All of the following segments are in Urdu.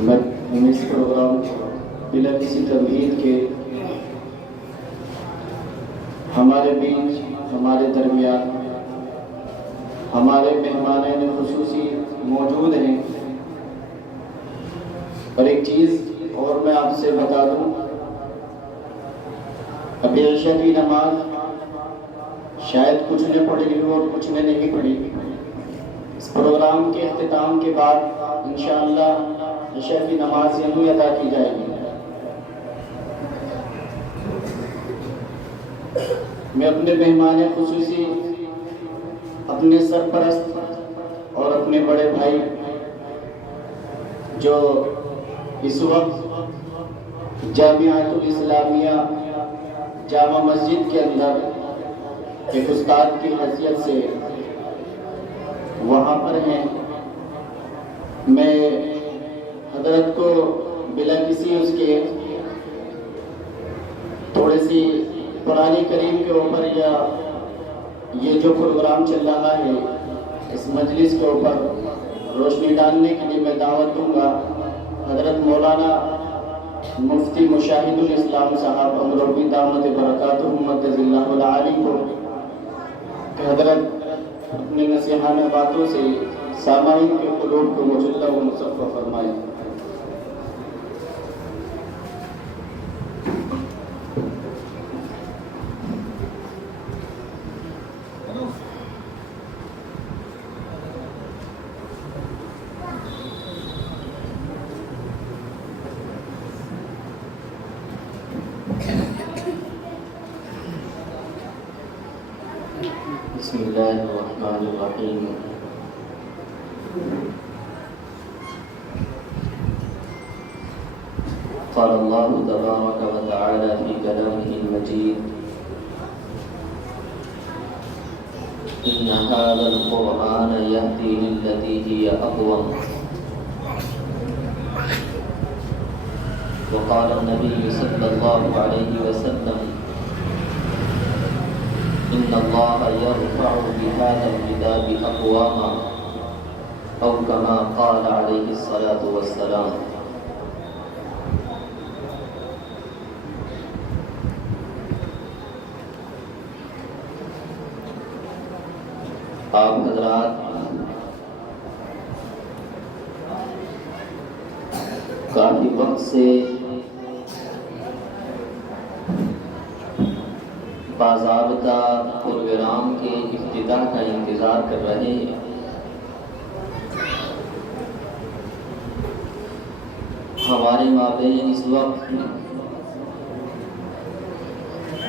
میں اس پروگرام بلا کسی تمہید کے ہمارے بیچ ہمارے درمیان ہمارے مہمان خصوصی موجود ہیں، اور ایک چیز اور میں آپ سے بتا دوں، ابھی عشاء کی نماز شاید کچھ نے پڑھی ہو اور کچھ نے نہیں پڑھی۔ اس پروگرام کے اختتام کے بعد انشاءاللہ عشاء کی نماز یہیں ادا کی جائے گی۔ میں اپنے مہمان خصوصی، اپنے سرپرست اور اپنے بڑے بھائی جو اس وقت جامعۃ الاسلامیہ جامع مسجد کے اندر ایک استاد کی حیثیت سے وہاں پر ہیں، میں حضرت کو بلا کسی اس کے تھوڑی سی قرآن کریم کے اوپر یا یہ جو پروگرام چل رہا ہے اس مجلس کے اوپر روشنی ڈالنے کے لیے میں دعوت دوں گا حضرت مولانا مفتی مشاہد الاسلام صاحب امروی دامت برکاتہ مقدس اللہ العالی کو کہ حضرت اپنے نصیحانہ باتوں سے سامعین کے قلوب کو مجلہ و مصفح فرمائیں۔ بسم اللہ الرحمن الرحیم۔ قال اللہ تبارک و تعالی فی کلامہ المجید ان هذا القرآن یہدی للتی ہی اقوم وقال النبی صلی اللہ علیہ وسلم ان اللہ یرفع بهذا الكتاب اقواما او کما قال علیہ الصلاة والسلام۔ آپ حضرات کافی وقت سے باضابطہ پروگرام کے افتتاح کا انتظار کر رہے ہیں۔ ہمارے مابین اس وقت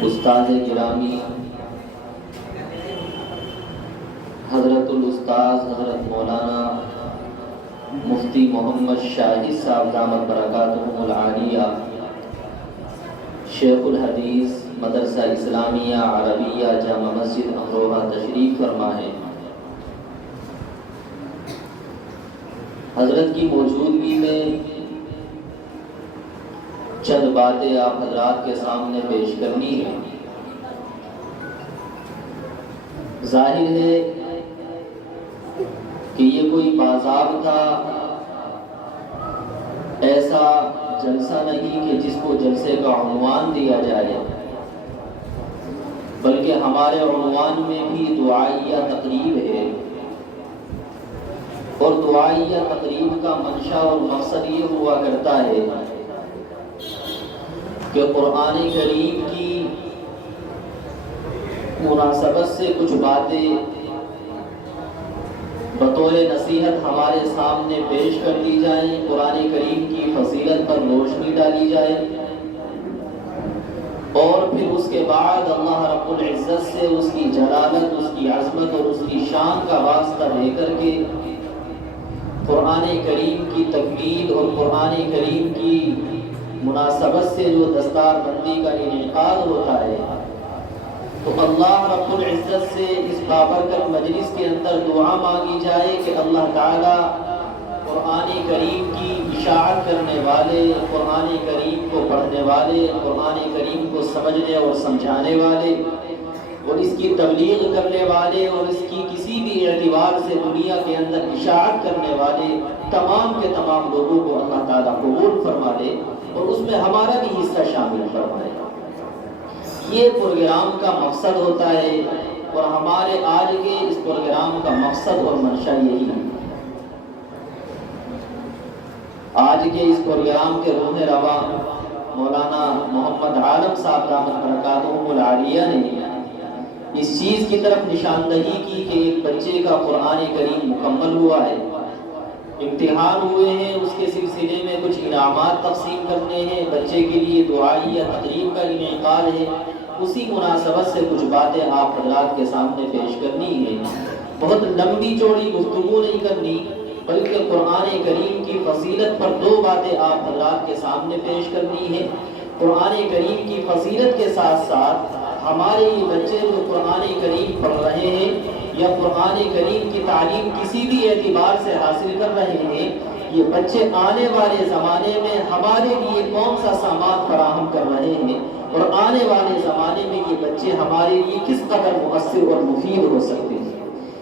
استاد گرامی حضرت الاستاذ حضرت مولانا مفتی محمد شاہد صاحب دامت برکاتہم العالیہ شیخ الحدیث مدرسہ اسلامیہ عربیہ جامع مسجد امروہہ تشریف فرما ہے۔ حضرت کی موجودگی میں چند باتیں آپ حضرات کے سامنے پیش کرنی ہے۔ ظاہر ہے کہ یہ کوئی باضابطہ ایسا جلسہ نہیں کہ جس کو جلسے کا عنوان دیا جائے، بلکہ ہمارے عنوان میں بھی دعائیہ تقریب ہے، اور دعائیہ تقریب کا منشا اور مقصد یہ ہوا کرتا ہے کہ قرآن کریم کی مناسبت سے کچھ باتیں بطور نصیحت ہمارے سامنے پیش کر دی جائیں، قرآن کریم کی فضیلت پر روشنی ڈالی جائے، اور پھر اس کے بعد اللہ رب العزت سے اس کی جلالت، اس کی عظمت اور اس کی شان کا واسطہ لے کر کے قرآن کریم کی تکمیل اور قرآن کریم کی مناسبت سے جو دستار بندی کا انعقاد ہوتا ہے، تو اللہ رب العزت سے اس بابرکت مجلس کے اندر دعا مانگی جائے کہ اللہ تعالیٰ قرآن کریم کی اشاعت کرنے والے، قرآن کریم کو پڑھنے والے، قرآن کریم کو سمجھنے اور سمجھانے والے اور اس کی تبلیغ کرنے والے اور اس کی کسی بھی اعتبار اعتبار سے دنیا کے اندر اشاعت کرنے والے تمام کے تمام لوگوں کو اللہ تعالیٰ قبول فرما لے اور اس میں ہمارا بھی حصہ شامل فرمائے۔ یہ پروگرام کا مقصد ہوتا ہے اور ہمارے آج کے اس پروگرام کا مقصد اور منشا یہی ہے۔ آج کے اس پروگرام کے روح رواں مولانا محمد عالم صاحب دامت برکاتہم العالیہ نے اس چیز کی طرف نشاندہی کی کہ ایک بچے کا قرآن کریم مکمل ہوا ہے، امتحان ہوئے ہیں، اس کے سلسلے میں کچھ انعامات تقسیم کرنے ہیں، بچے کے لیے دعائی یا تقریب کا انعقاد ہے، اسی مناسبت سے کچھ باتیں آپ حضرات کے سامنے پیش کرنی ہے۔ بہت لمبی چوڑی گفتگو نہیں کرنی، بلکہ قرآن کریم کی فضیلت پر دو باتیں آپ حضرات کے سامنے پیش کرنی ہے۔ قرآن کریم کی فضیلت کے ساتھ ساتھ ہمارے یہ بچے جو قرآن کریم پڑھ رہے ہیں یا قرآن کریم کی تعلیم کسی بھی اعتبار سے حاصل کر رہے ہیں، یہ بچے آنے والے زمانے میں ہمارے لیے کون سا سامان فراہم کر رہے ہیں اور آنے والے زمانے میں یہ بچے ہمارے لیے کس قدر مؤثر اور مفید ہو سکتے ہیں۔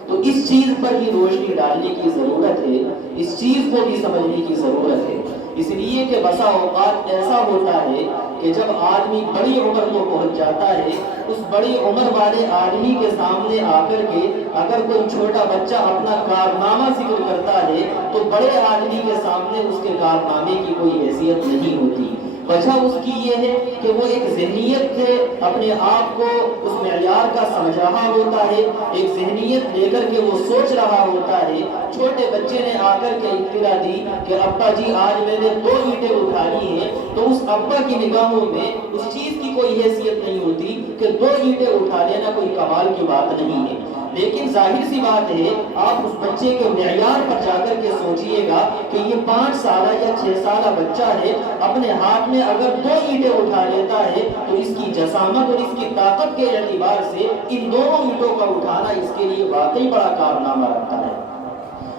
تو اس چیز پر ہی روشنی ڈالنے کی ضرورت ہے، اس چیز کو بھی سمجھنے کی ضرورت ہے، اس لیے کہ بسا اوقات ایسا ہوتا ہے کہ جب آدمی بڑی عمر کو پہنچ جاتا ہے، اس بڑی عمر والے آدمی کے سامنے آ کر کے اگر کوئی چھوٹا بچہ اپنا کارنامہ ذکر کرتا ہے تو بڑے آدمی کے سامنے اس کے کارنامے کی کوئی حیثیت نہیں ہوتی۔ وجہ اس کی یہ ہے کہ وہ ایک ذہنیت سے اپنے آپ کو اس معیار کا سمجھ رہا ہوتا ہے، ایک ذہنیت لے کر کے وہ سوچ رہا ہوتا ہے۔ چھوٹے بچے نے آ کر کے اطلاع دی کہ ابا جی آج میں نے 2 اینٹیں اٹھا لی ہیں، تو اس ابا کی نگاہوں میں اس چیز کی کوئی حیثیت نہیں ہوتی کہ 2 اینٹیں اٹھا لینا کوئی کمال کی بات نہیں ہے۔ لیکن ظاہر سی بات ہے، آپ اس بچے کے معیار پر جا کر کے سوچئے گا کہ یہ 5 سالہ یا 6 سالہ بچہ ہے، اپنے ہاتھ میں اگر 2 اینٹیں اٹھا لیتا ہے تو اس کی جسامت اور اس کی طاقت کے اعتبار سے ان دونوں اینٹوں کا اٹھانا اس کے لیے واقعی بڑا کارنامہ رکھتا ہے۔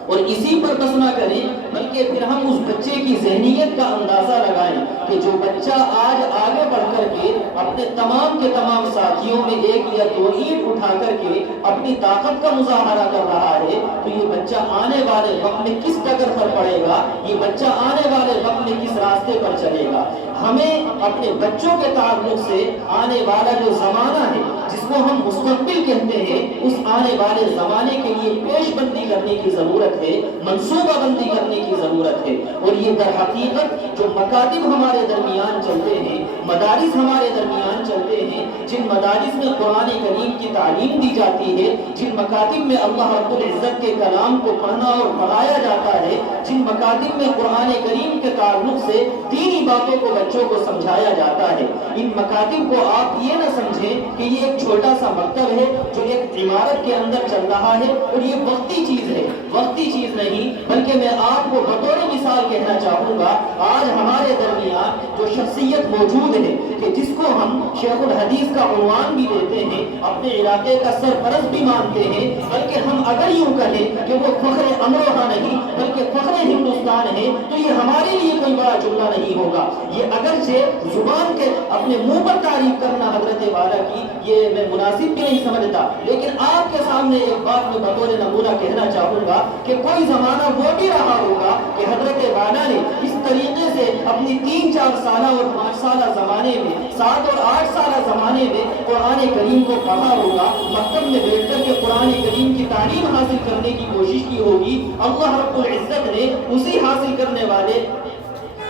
اور اسی پر بس نہ کریں بلکہ پھر ہم اس بچے کی ذہنیت کا اندازہ لگائیں کہ جو بچہ آج آگے بڑھ کر کے اپنے تمام کے تمام ساتھیوں میں 1 یا 2 اینٹ اٹھا کر کے اپنی طاقت کا مظاہرہ کر رہا ہے، تو یہ بچہ آنے والے وقت میں کس ڈگر پر پڑے گا، یہ بچہ آنے والے وقت میں کس راستے پر چلے گا۔ ہمیں اپنے بچوں کے تعلق سے آنے والا جو زمانہ ہے جس کو ہم مستقبل کہتے ہیں، اس آنے والے زمانے کے لیے پیش بندی کرنے کی ضرورت ہے، منصوبہ بندی کرنے کی ضرورت ہے۔ اور یہ در حقیقت جو مکاتب ہمارے درمیان چلتے ہیں، مدارس ہمارے درمیان چلتے ہیں، جن مدارس میں قرآن کریم کی تعلیم دی جاتی ہے، جن مکاتب میں اللہ رب العزت کے کلام کو پڑھنا اور پڑھایا جاتا ہے، جن مکاتب میں قرآن کریم کے تعلق سے دینی باتوں کو بچوں کو سمجھایا جاتا ہے، ان مکاتب کو آپ یہ نہ سمجھیں کہ یہ ایک چھوٹا سا مکتب ہے جو ایک عمارت کے اندر چل رہا ہے اور یہ وقتی چیز ہے، وقتی چیز نہیں، بلکہ میں آپ کو بطور مثال کہنا چاہوں گا، آج ہمارے درمیان جو شخصیت موجود ہے کہ جس کو ہم شیخ الحدیث کا عنوان بھی دیتے ہیں، اپنے علاقے کا سرپرست بھی مانتے ہیں، بلکہ ہم اگر یوں کہیں کہ وہ فخر امروہہ نہیں بلکہ فخر ہندوستان ہے، تو یہ ہمارے لیے کوئی بڑا جملہ نہیں ہوگا۔ یہ اگرچہ زبان کے اپنے منہ پر تعریف کرنا حضرت والا کی یہ میں مناسب بھی نہیں سمجھتا، لیکن آپ کے سامنے ایک بات میں بطور نمونہ کہنا چاہوں گا کہ کوئی زمانہ وہ بھی رہا ہوگا کہ حضرت والا نے اس طریقے سے اپنی 3-4 سالہ اور 5 سالہ زمانے میں، 7 اور 8 سالہ زمانے میں قرآن کریم کو پڑھا ہوگا، مکتب میں بیٹھ کر کے قرآن کریم کی تعلیم حاصل کرنے کی کوشش کی ہوگی۔ اللہ رب العزت نے اسی حاصل کرنے والے،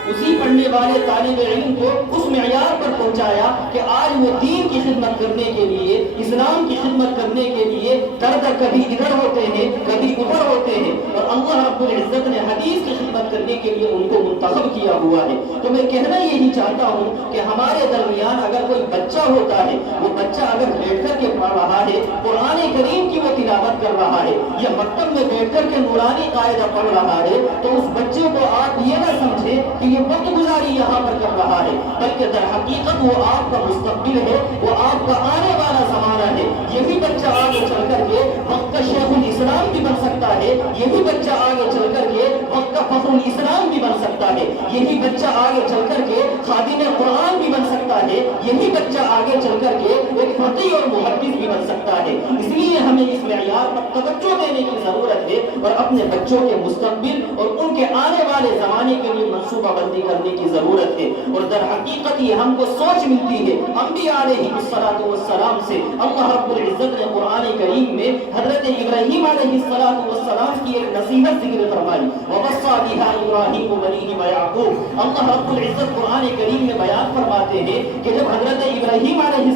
اسی پڑھنے والے طالب علم کو اس معیار پر پہنچایا کہ آج وہ دین کی خدمت کرنے کے لیے، اسلام کی خدمت کرنے کے لیے در در کبھی ادھر ہوتے ہیں کبھی ادھر ہوتے ہیں، اور اللہ رب العزت نے حدیث کی خدمت کرنے کے لیے ان کو منتخب کیا ہوا ہے۔ تو میں کہنا یہی چاہتا ہوں کہ ہمارے درمیان اگر کوئی بچہ ہوتا ہے، وہ بچہ اگر بیٹھ کر کے پڑھ رہا ہے، قرآن کریم کی وہ تلاوت کر رہا ہے یا مکتب میں بیٹھ کر کے نورانی قاعدہ پڑھ رہا ہے، تو اس بچے کو آپ یہ نہ سمجھیں کہ یہ وقت گزاری یہاں پر کر رہا ہے، بلکہ در حقیقت وہ آپ کا مستقبل ہے، وہ آپ کا آنے والا زمانہ ہے۔ یہی بچہ آگے چل کر کے وقت کا شیخ الاسلام بھی بن سکتا ہے، یہی بچہ آگے چل کر کے وقت کا فخر الاسلام بھی بن سکتا ہے، یہی بچہ آگے چل کر کے خادم قرآن بھی بن سکتا ہے، یہی بچہ آگے چل کر کے ایک فقیہ اور محدث بھی بن سکتا ہے۔ اس لیے ہمیں اس معیار پر توجہ دینے کی ضرورت اور اپنے بچوں کے مستقبل اور ان کے آنے والے زمانے کے لیے منصوبہ بندی کرنے کی ضرورت ہے۔ اور در حقیقت یہ ہم کو سوچ ملتی ہے انبیاء علیہ السلام سے۔ اللہ رب العزت نے قرآن کریم میں حضرت ابراہیم علیہ السلام کی ایک نصیحت ذکر فرمائی، وَوَصَّى بِهَا إِبْرَاهِيمُ بَنِيهِ وَيَعْقُوبُ۔ اللہ رب العزت قرآن کریم میں بیان فرماتے ہیں کہ جب حضرت ابراہیم علیہ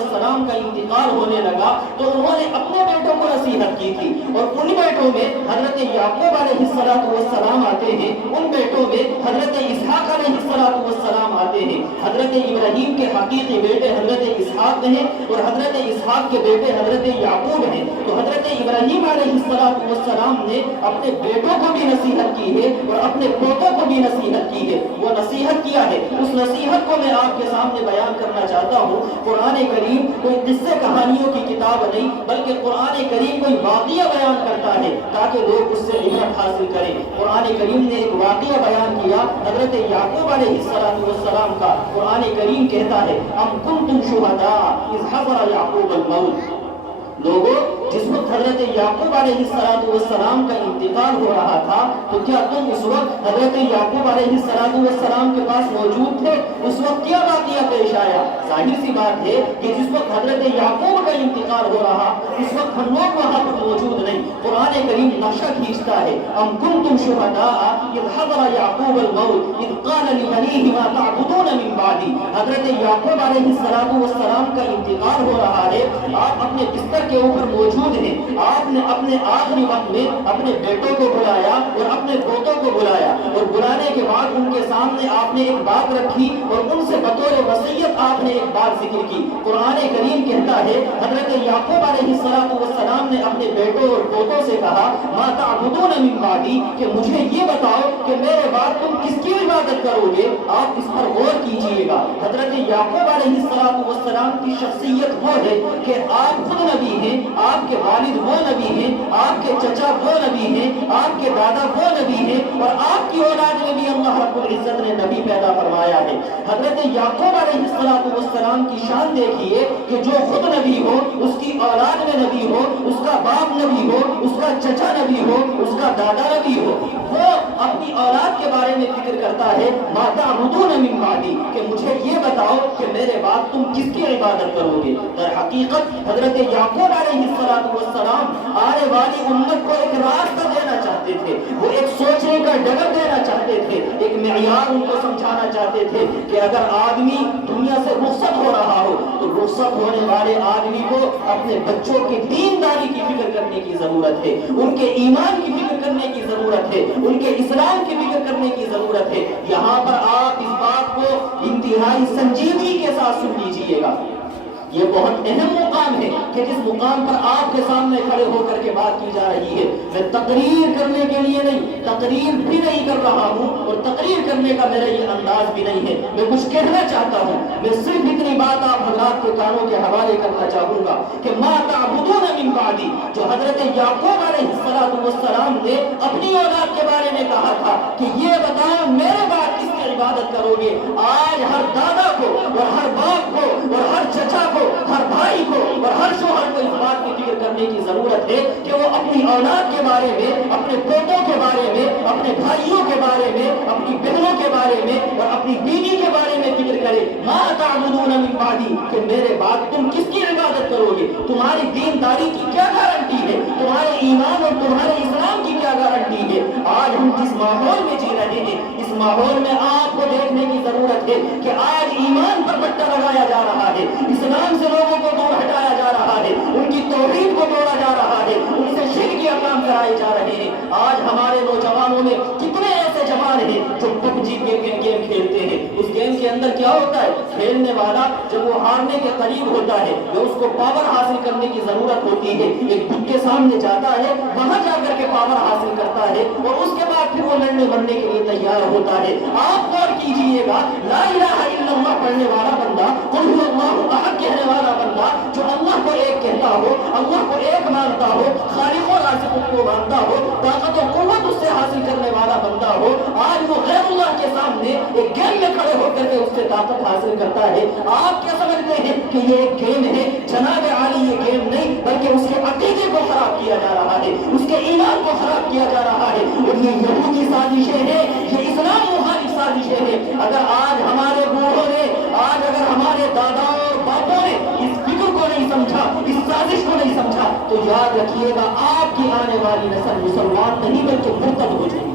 السلام کا انتقال ہونے لگا تو انہوں نے اپنے بیٹوں کو نصیحت کی تھی، اور ان بیٹوں میں حضرت یعقوب علیہ السلام آتے ہیں، ان بیٹوں میں حضرت اسحاق علیہ السلام آتے ہیں۔ حضرت ابراہیم کے حقیقی بیٹے حضرت اسحاق ہیں اور حضرت اسحاق کے بیٹے حضرت یعقوب ہیں۔ تو حضرت ابراہیم علیہ السلام نے اپنے بیٹوں کو بھی نصیحت کی ہے اور اپنے پوتوں کو بھی نصیحت کی ہے۔ وہ نصیحت کیا ہے، اس نصیحت کو میں آپ کے سامنے بیان کرنا چاہتا ہوں۔ قرآن کریم کوئی قصے کہانیوں کی کتاب نہیں، بلکہ قرآن کریم کوئی واقعہ بیان کرتا ہے تاکہ لوگ اس سے عبرت حاصل کریں۔ قرآن کریم نے ایک واقعہ بیان کیا حضرت یعقوب علیہ السلام کا۔ قرآن کریم کہتا ہے ام کنتم شہداء اذ حضر یعقوب الموت۔ لوگوں، جس وقت حضرت یعقوب علیہ السلام کا انتقال ہو رہا تھا تو کیا تم اس وقت حضرت یعقوب علیہ السلام کے پاس موجود تھے؟ اس وقت کیا واقعہ پیش آیا؟ ظاہر سی بات ہے کہ جس وقت حضرت یعقوب کا انتقال ہو رہا اس وقت ہم لوگ وہاں پر موجود نہیں۔ قرآن کریم نقشہ کھینچتا ہے ام کنتم شہداء اذ حضر یعقوب الموت اذ قال لبنیہ ما تعبدون من بعدی۔ حضرت یعقوب علیہ السلام کا انتقال ہو رہا ہے، آپ اپنے بستر کے اوپر موجود ہیں، آپ نے اپنے آخری وقت میں اپنے بیٹوں کو بلایا اور اپنے پوتوں کو بلایا، اور بلانے کے بعد ان کے سامنے آپ نے ایک بات رکھی اور ان سے بطور وصیت آپ نے ایک بات ذکر کی۔ قرآن کریم کہتا ہے حضرت یعقوب علیہ السلام نے اپنے بیٹوں اور پوتوں سے کہا ما تعبدون من بعدی، کہ مجھے یہ بتاؤ کہ میرے بعد تم کس کی عبادت کرو گے۔ آپ اس پر غور کیجئے گا۔ حضرت یعقوب علیہ السلام کی شخصیت وہ ہے کہ آپ خود نبی ہیں، آپ کے والد وہ نبی ہیں، آپ کے چچا وہ نبی ہیں، آپ کے دادا وہ نبی ہیں، اور آپ کی اولاد میں بھی اللہ رب العزت نے نبی پیدا فرمایا ہے۔ حضرت یعقوب علیہ السلام کی شان دیکھیے کہ جو خود نبی ہو، اس کی اولاد میں نبی ہو، اس کا باپ نبی ہو، اس کا چچا نبی ہو، اس کا دادا نبی ہو، وہ اپنی اولاد کے بارے میں فکر کرتا ہے ما تعبدون من بعدی، کہ مجھے یہ بتاؤ کہ میرے بعد تم کس کی عبادت کرو گے۔ در حقیقت حضرت یعقوب علیہ السلام آنے والی امت کو ایک راستہ دینا چاہتے تھے، وہ ایک سوچنے کا ڈگر دینا چاہتے تھے، ایک معیار ان کو سمجھانا چاہتے تھے کہ اگر آدمی دنیا سے رخصت ہو رہا ہو تو رخصت ہونے والے آدمی کو اپنے بچوں کی دینداری کی فکر کرنے کی ضرورت ہے، ان کے ایمان کی فکر کرنے کی ضرورت ہے، ان کے اسلام کی فکر کرنے کی ضرورت ہے۔ یہاں پر آپ اس بات کو انتہائی سنجیدگی کے ساتھ سن لیجئے گا۔ یہ بہت اہم مقام ہے کہ جس مقام پر آپ کے سامنے کھڑے ہو کر کے بات کی جا رہی ہے۔ میں تقریر کرنے کے لیے نہیں، تقریر بھی نہیں کر رہا ہوں، اور تقریر کرنے کا میرا یہ انداز بھی نہیں ہے۔ میں کچھ کہنا چاہتا ہوں، میں صرف اتنی بات آپ حضرات کے کانوں کے حوالے کرنا چاہوں گا کہ ما تعبدون من بعدی، جو حضرت یعقوب علیہ السلام نے اپنی اولاد کے بارے میں کہا تھا کہ یہ بتاؤ میرے بعد کس کی عبادت کرو گے۔ آج ہر دادا کو اور ہر باپ کو اور ہر چچا کو، ہر بھائی کو اور ہر شوہر کو اس بات کی فکر کرنے کی ضرورت ہے کہ وہ اپنی اولاد کے بارے میں، اپنے پوتوں کے بارے میں، اپنے بھائیوں کے بارے میں، اپنی بہنوں کے بارے میں اور اپنی بیوی کے بارے میں فکر کرے۔ ما تعبدون من بعدی، کہ میرے بعد تم کس کی عبادت کرو گے، تمہاری دینداری کی کیا گارنٹی ہے، تمہارے ایمان اور تمہارے اسلام کی کیا گارنٹی ہے۔ آج ہم جس ماحول میں جی رہے ہیں، اس ماحول میں آپ کو دیکھنے کی ضرورت ہے کہ آج ایمان پر پٹا لگایا جا رہا ہے، اسلام سے لوگوں کو دور ہٹایا جا رہا ہے، ان کی توحید کو توڑا جا رہا ہے، ان سے شرک کے کام کرائے جا رہے ہیں۔ آج ہمارے نوجوانوں میں کتنے ایسے جوان ہیں جو پب جی گیم کھیلتے ہیں۔ اس گیم کے اندر کیا ہوتا ہے، کھیلنے والا جب وہ ہارنے کے قریب ہوتا ہے یا اس کو پاور حاصل کرنے کی ضرورت ہوتی ہے، ایک بت کے سامنے جاتا ہے، وہاں جا کر کے پاور حاصل کرتا ہے اور اس کے بعد پھر وہ لڑنے مرنے کے لیے تیار ہوتا ہے۔ آپ غور کیجئے گا، لا الہ الا اللہ پڑھنے والا بندہ، قل هو اللہ احد کہنے والا بندہ، جو اللہ کو ایک کہتا ہو، اللہ کو ایک مانتا ہو، خالق و رازق کو مانتا ہو، طاقت و قوت اس سے حاصل کرنے والا بندہ ہو، آج وہ غیر اللہ کے سامنے ایک گیم میں کھڑے ہو کر کے اس سے طاقت حاصل کرتا ہے۔ آپ کیا سمجھتے ہیں کہ یہ ایک گیم ہے؟ جناب عالی، یہ گیم نہیں، بلکہ اس کے عقیدے کو خراب کیا جا رہا ہے، اس کے ایمان کو خراب کیا جا رہا ہے، اور یہ یہودی سازشیں ہیں، یہ اسلام مخالف سازشیں ہیں۔ اگر آج ہمارے بوڑھوں نے، آج اگر ہمارے داداؤں اور باپوں نے اس فکر کو نہیں سمجھا، اس سازش کو نہیں سمجھا، تو یاد رکھیے گا آپ کی آنے والی نسل مسلمان نہیں بلکہ مرتد ہو جائے گی۔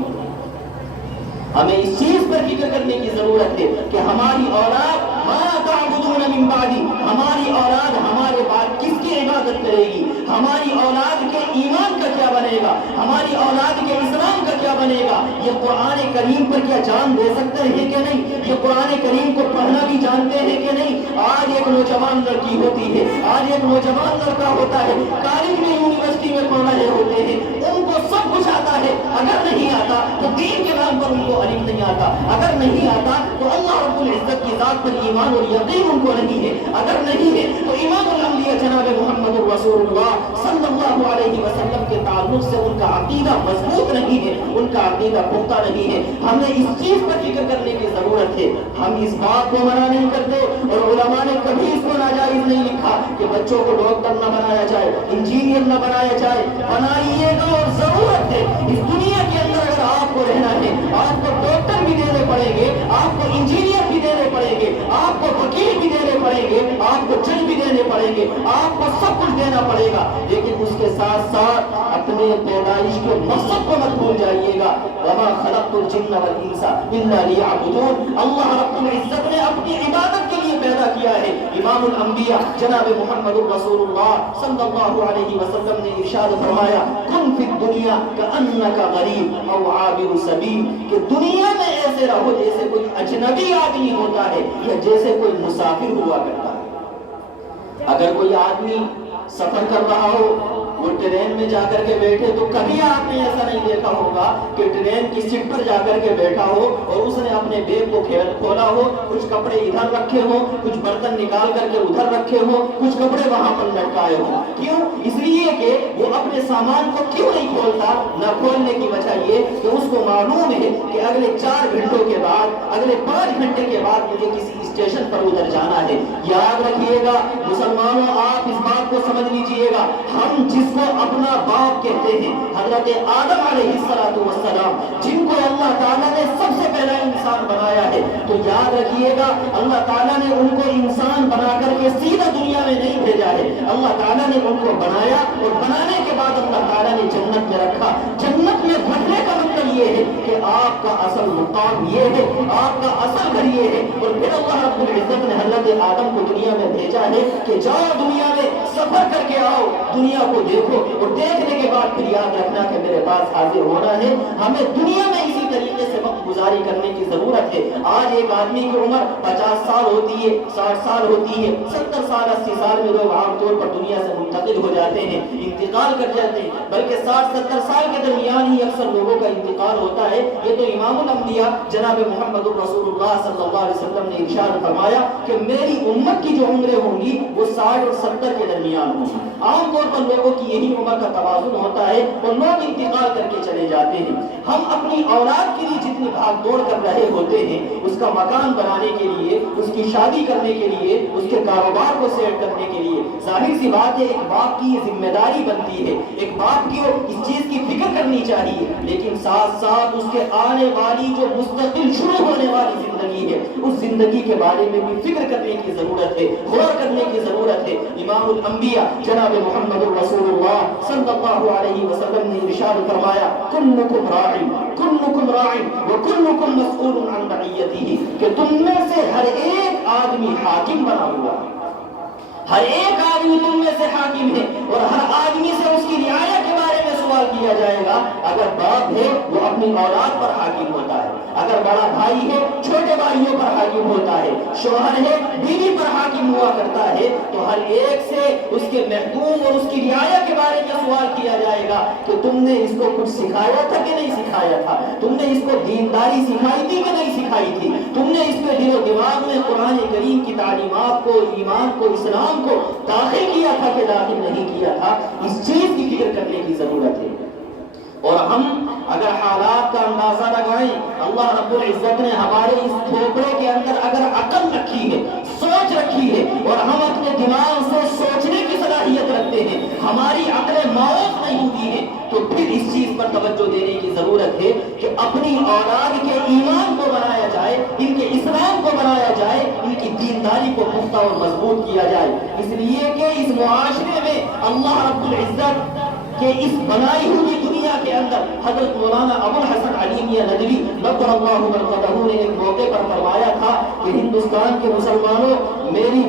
ہمیں اس چیز پر فکر کرنے کی ضرورت ہے کہ ہماری اولاد ما تعبدون من بعدی، ہماری اولاد ہمارے بعد کس کی عبادت کرے گی، ہماری اولاد کے ایمان کا کیا بنے گا، ہماری اولاد کے اسلام کا کیا بنے گا، یہ قرآن کریم پر کیا جان دے سکتے ہیں کہ نہیں، یہ قرآن کریم کو پڑھنا بھی جانتے ہیں کہ نہیں۔ آج ایک نوجوان لڑکی ہوتی ہے، آج ایک نوجوان لڑکا ہوتا ہے، کالج میں یونیورسٹی میں پڑھ رہے ہوتے ہیں، ان کو سب کچھ آتا ہے، اگر نہیں آتا تو دین کے نام پر ان کو علم نہیں آتا، اگر نہیں آتا تو اللہ رب العزت کی ذات پر ایمان اور یقین ان کو نہیں ہے، اگر نہیں ہے تو امام الانبیاء جناب محمد رسول اللہ صلی اللہ علیہ وسلم کے تعلق سے ان کا عقیدہ مضبوط نہیں ہے، ان کا عقیدہ پختہ نہیں ہے۔ ہمیں اس چیز پر فکر کرنے کی ضرورت ہے۔ ہم اس بات کو منع نہیں کرتے، اور علماء نے کبھی اس کو ناجائز نہیں لکھا کہ بچوں کو ڈاکٹر نہ بنایا جائے، انجینئر نہ بنایا جائے، بنائیے گا، اور ضرورت ہے اس دنیا کے اندر اگر آپ کو رہنا ہے، آپ کو ڈاکٹر بھی دینے پڑیں گے، آپ کو انجینئر بھی دینے پڑیں گے، آپ کو وکیل بھی دینے پڑیں گے، آپ کو جج بھی دینے پڑیں گے، آپ کو سب کچھ دینا پڑے گا، لیکن اس کے ساتھ ساتھ اپنے پیدائش کے مقصد کو مت بھول جائیے گا۔ وما خلقت الجن والانس الا ليعبدون، اللہ رب العزت نے اپنی عبادت کے لیے پیدا کیا ہے۔ امام الانبیاء جناب محمد رسول اللہ صلی اللہ علیہ وسلم نے ارشاد فرمایا کن فی الدنیا کأنک غریب او عابر سبیل، کہ دنیا میں ایسے رہو جیسے کوئی اجنبی آدمی ہوتا ہے یا جیسے کوئی مسافر ہوا کرتا ہے۔ اگر کوئی آدمی سفر کر رہا ہو، وہ ٹرین میں جا کر کے بیٹھے، تو کبھی آپ نے ایسا نہیں دیکھا ہوگا کہ ٹرین کی سیٹ پر جا کر کے بیٹھا ہو اور اس نے اپنے بیگ کو کھولا ہو، کچھ کپڑے ادھر رکھے ہوں، کچھ برتن نکال کر کے ادھر رکھے ہوں، کچھ کپڑے وہاں پر لٹکائے ہوں۔ کیوں؟ اس لیے کہ وہ اپنے سامان کو کیوں نہیں کھولتا؟ نہ کھولنے کی وجہ یہ کہ اس کو معلوم ہے کہ اگلے 4 گھنٹوں کے بعد، اگلے 5 گھنٹے کے بعد مجھے کسی اسٹیشن پر ادھر جانا ہے۔ یاد رکھیے گا مسلمانوں، آپ اس بات کو سمجھ لیجئے گا، ہم جس کو اپنا باپ کہتے ہیں، حضرت آدم علیہ السلام، جن کو اللہ تعالیٰ نے سب سے پہلا انسان بنایا ہے، تو یاد رکھیے گا اللہ تعالیٰ نے ان کو انسان بنا کر کے سیدھا دنیا میں نہیں بھیجا ہے۔ اللہ تعالیٰ نے ان کو بنایا، اور بنانے کے بعد اللہ تعالیٰ نے جنت میں رکھا۔ جنت میں رکھنے کا مطلب یہ ہے کہ آپ کا اصل مقام یہ ہے، آپ کا اصل گھر یہ ہے، اور پھر اللہ رب العزت نے حضرت آدم کو دنیا میں بھیجا ہے کہ جاؤ دنیا میں سفر کر کے آؤ، دنیا کو دیکھو، اور دیکھنے کے بعد پھر یاد رکھنا کہ میرے پاس حاضر ہونا ہے۔ ہمیں دنیا میں اسی طریقے سے وقت گزاری کرنے کی ضرورت ہے۔ آج ایک آدمی کی عمر 50 سال ہوتی ہے، 60 سال ہوتی ہے، 70 سال 80 سال میں لوگ عام طور پر دنیا سے منتقل ہو جاتے ہیں، انتقال کر جاتے ہیں، بلکہ 60-70 سال کے درمیان ہی اکثر لوگوں کا انتقال ہوتا ہے۔ یہ تو امام الانبیاء جناب محمد رسول اللہ صلی اللہ علیہ وسلم نے ارشاد فرمایا کہ میری امت کی جو عمریں ہوں گی وہ 60 اور 70 کے درمیان ہوں گی۔ عام طور پر لوگوں کی یہی عمر کا توازن ہوتا ہے اور لوگ انتقال کر کے چلے جاتے ہیں۔ ہم اپنی اولاد کے لیے جتنی بھاگ دوڑ کر رہے ہوتے ہیں، اس کا مکان بنانے کے لیے، اس کی شادی کرنے کے لیے، اس کے کاروبار کو سیٹ کرنے کے لیے، ظاہر سی بات ہے ایک باپ کی یہ ذمہ داری بنتی ہے، ایک باپ کی اس چیز کی فکر کرنی چاہیے، لیکن ساتھ ساتھ اس کے آنے والی جو مستقل شروع ہونے والی زندگی ہے، اس زندگی کے بارے میں بھی فکر کرنے کی ضرورت ہے، غور کرنے کی ضرورت ہے۔ امام الانبیاء جناب محمد رسول اللہ صلی اللہ علیہ وسلم نے ارشاد فرمایا کلکم راعی کلکم راعی وکلکم مسئول عن رعیتہ، کہ تم میں سے ہر ایک آدمی حاکم بنا ہوا ہے، ہر ایک آدمی تم میں سے حاکم ہے، اور ہر آدمی سے اس کی رعایا کے بارے میں سوال کیا جائے گا۔ اگر باپ ہے وہ اپنی اولاد پر حاکم ہوتا ہے، اگر بڑا بھائی ہے چھوٹے بھائیوں پر حاکم ہوتا ہے، شوہر ہے بیوی پر حاکم ہوا کرتا ہے، تو ہر ایک سے اس کے محکوم اور اس کی رعایا کے بارے میں سوال کیا جائے گا کہ تم نے اس کو کچھ سکھایا تھا کہ نہیں سکھایا تھا، تم نے اس کو دینداری سکھائی تھی کہ نہیں سکھائی تھی، تم نے اس کے دل و دماغ میں قرآن کریم کی تعلیمات کو، ایمان کو، اسلام کو داخل کیا تھا کہ داخل نہیں کیا تھا۔ اس چیز کی فکر کرنے کی ضرورت ہے۔ اور ہم اگر حالات کا اندازہ لگائیں، اللہ رب العزت نے ہمارے اس کھوپڑے کے اندر اگر عقل رکھی ہے، سوچ رکھی ہے، اور ہم اپنے دماغ سے سوچنے کی صلاحیت رکھتے ہیں، ہماری عقلیں معاف نہیں ہوئی ہیں، تو پھر اس چیز پر توجہ دینے کی ضرورت ہے کہ اپنی اولاد کے ایمان کو بنایا جائے، ان کے اسلام کو بنایا جائے، ان کی دینداری کو پختہ اور مضبوط کیا جائے، اس لیے کہ اس معاشرے میں اللہ رب العزت کہ اس بنائی ہوئی دنیا کے اندر حضرت مولانا ابو الحسن علی میاں ندوی نور اللہ مرقدہ نے ایک موقع پر فرمایا تھا کہ ہندوستان کے مسلمانوں، میری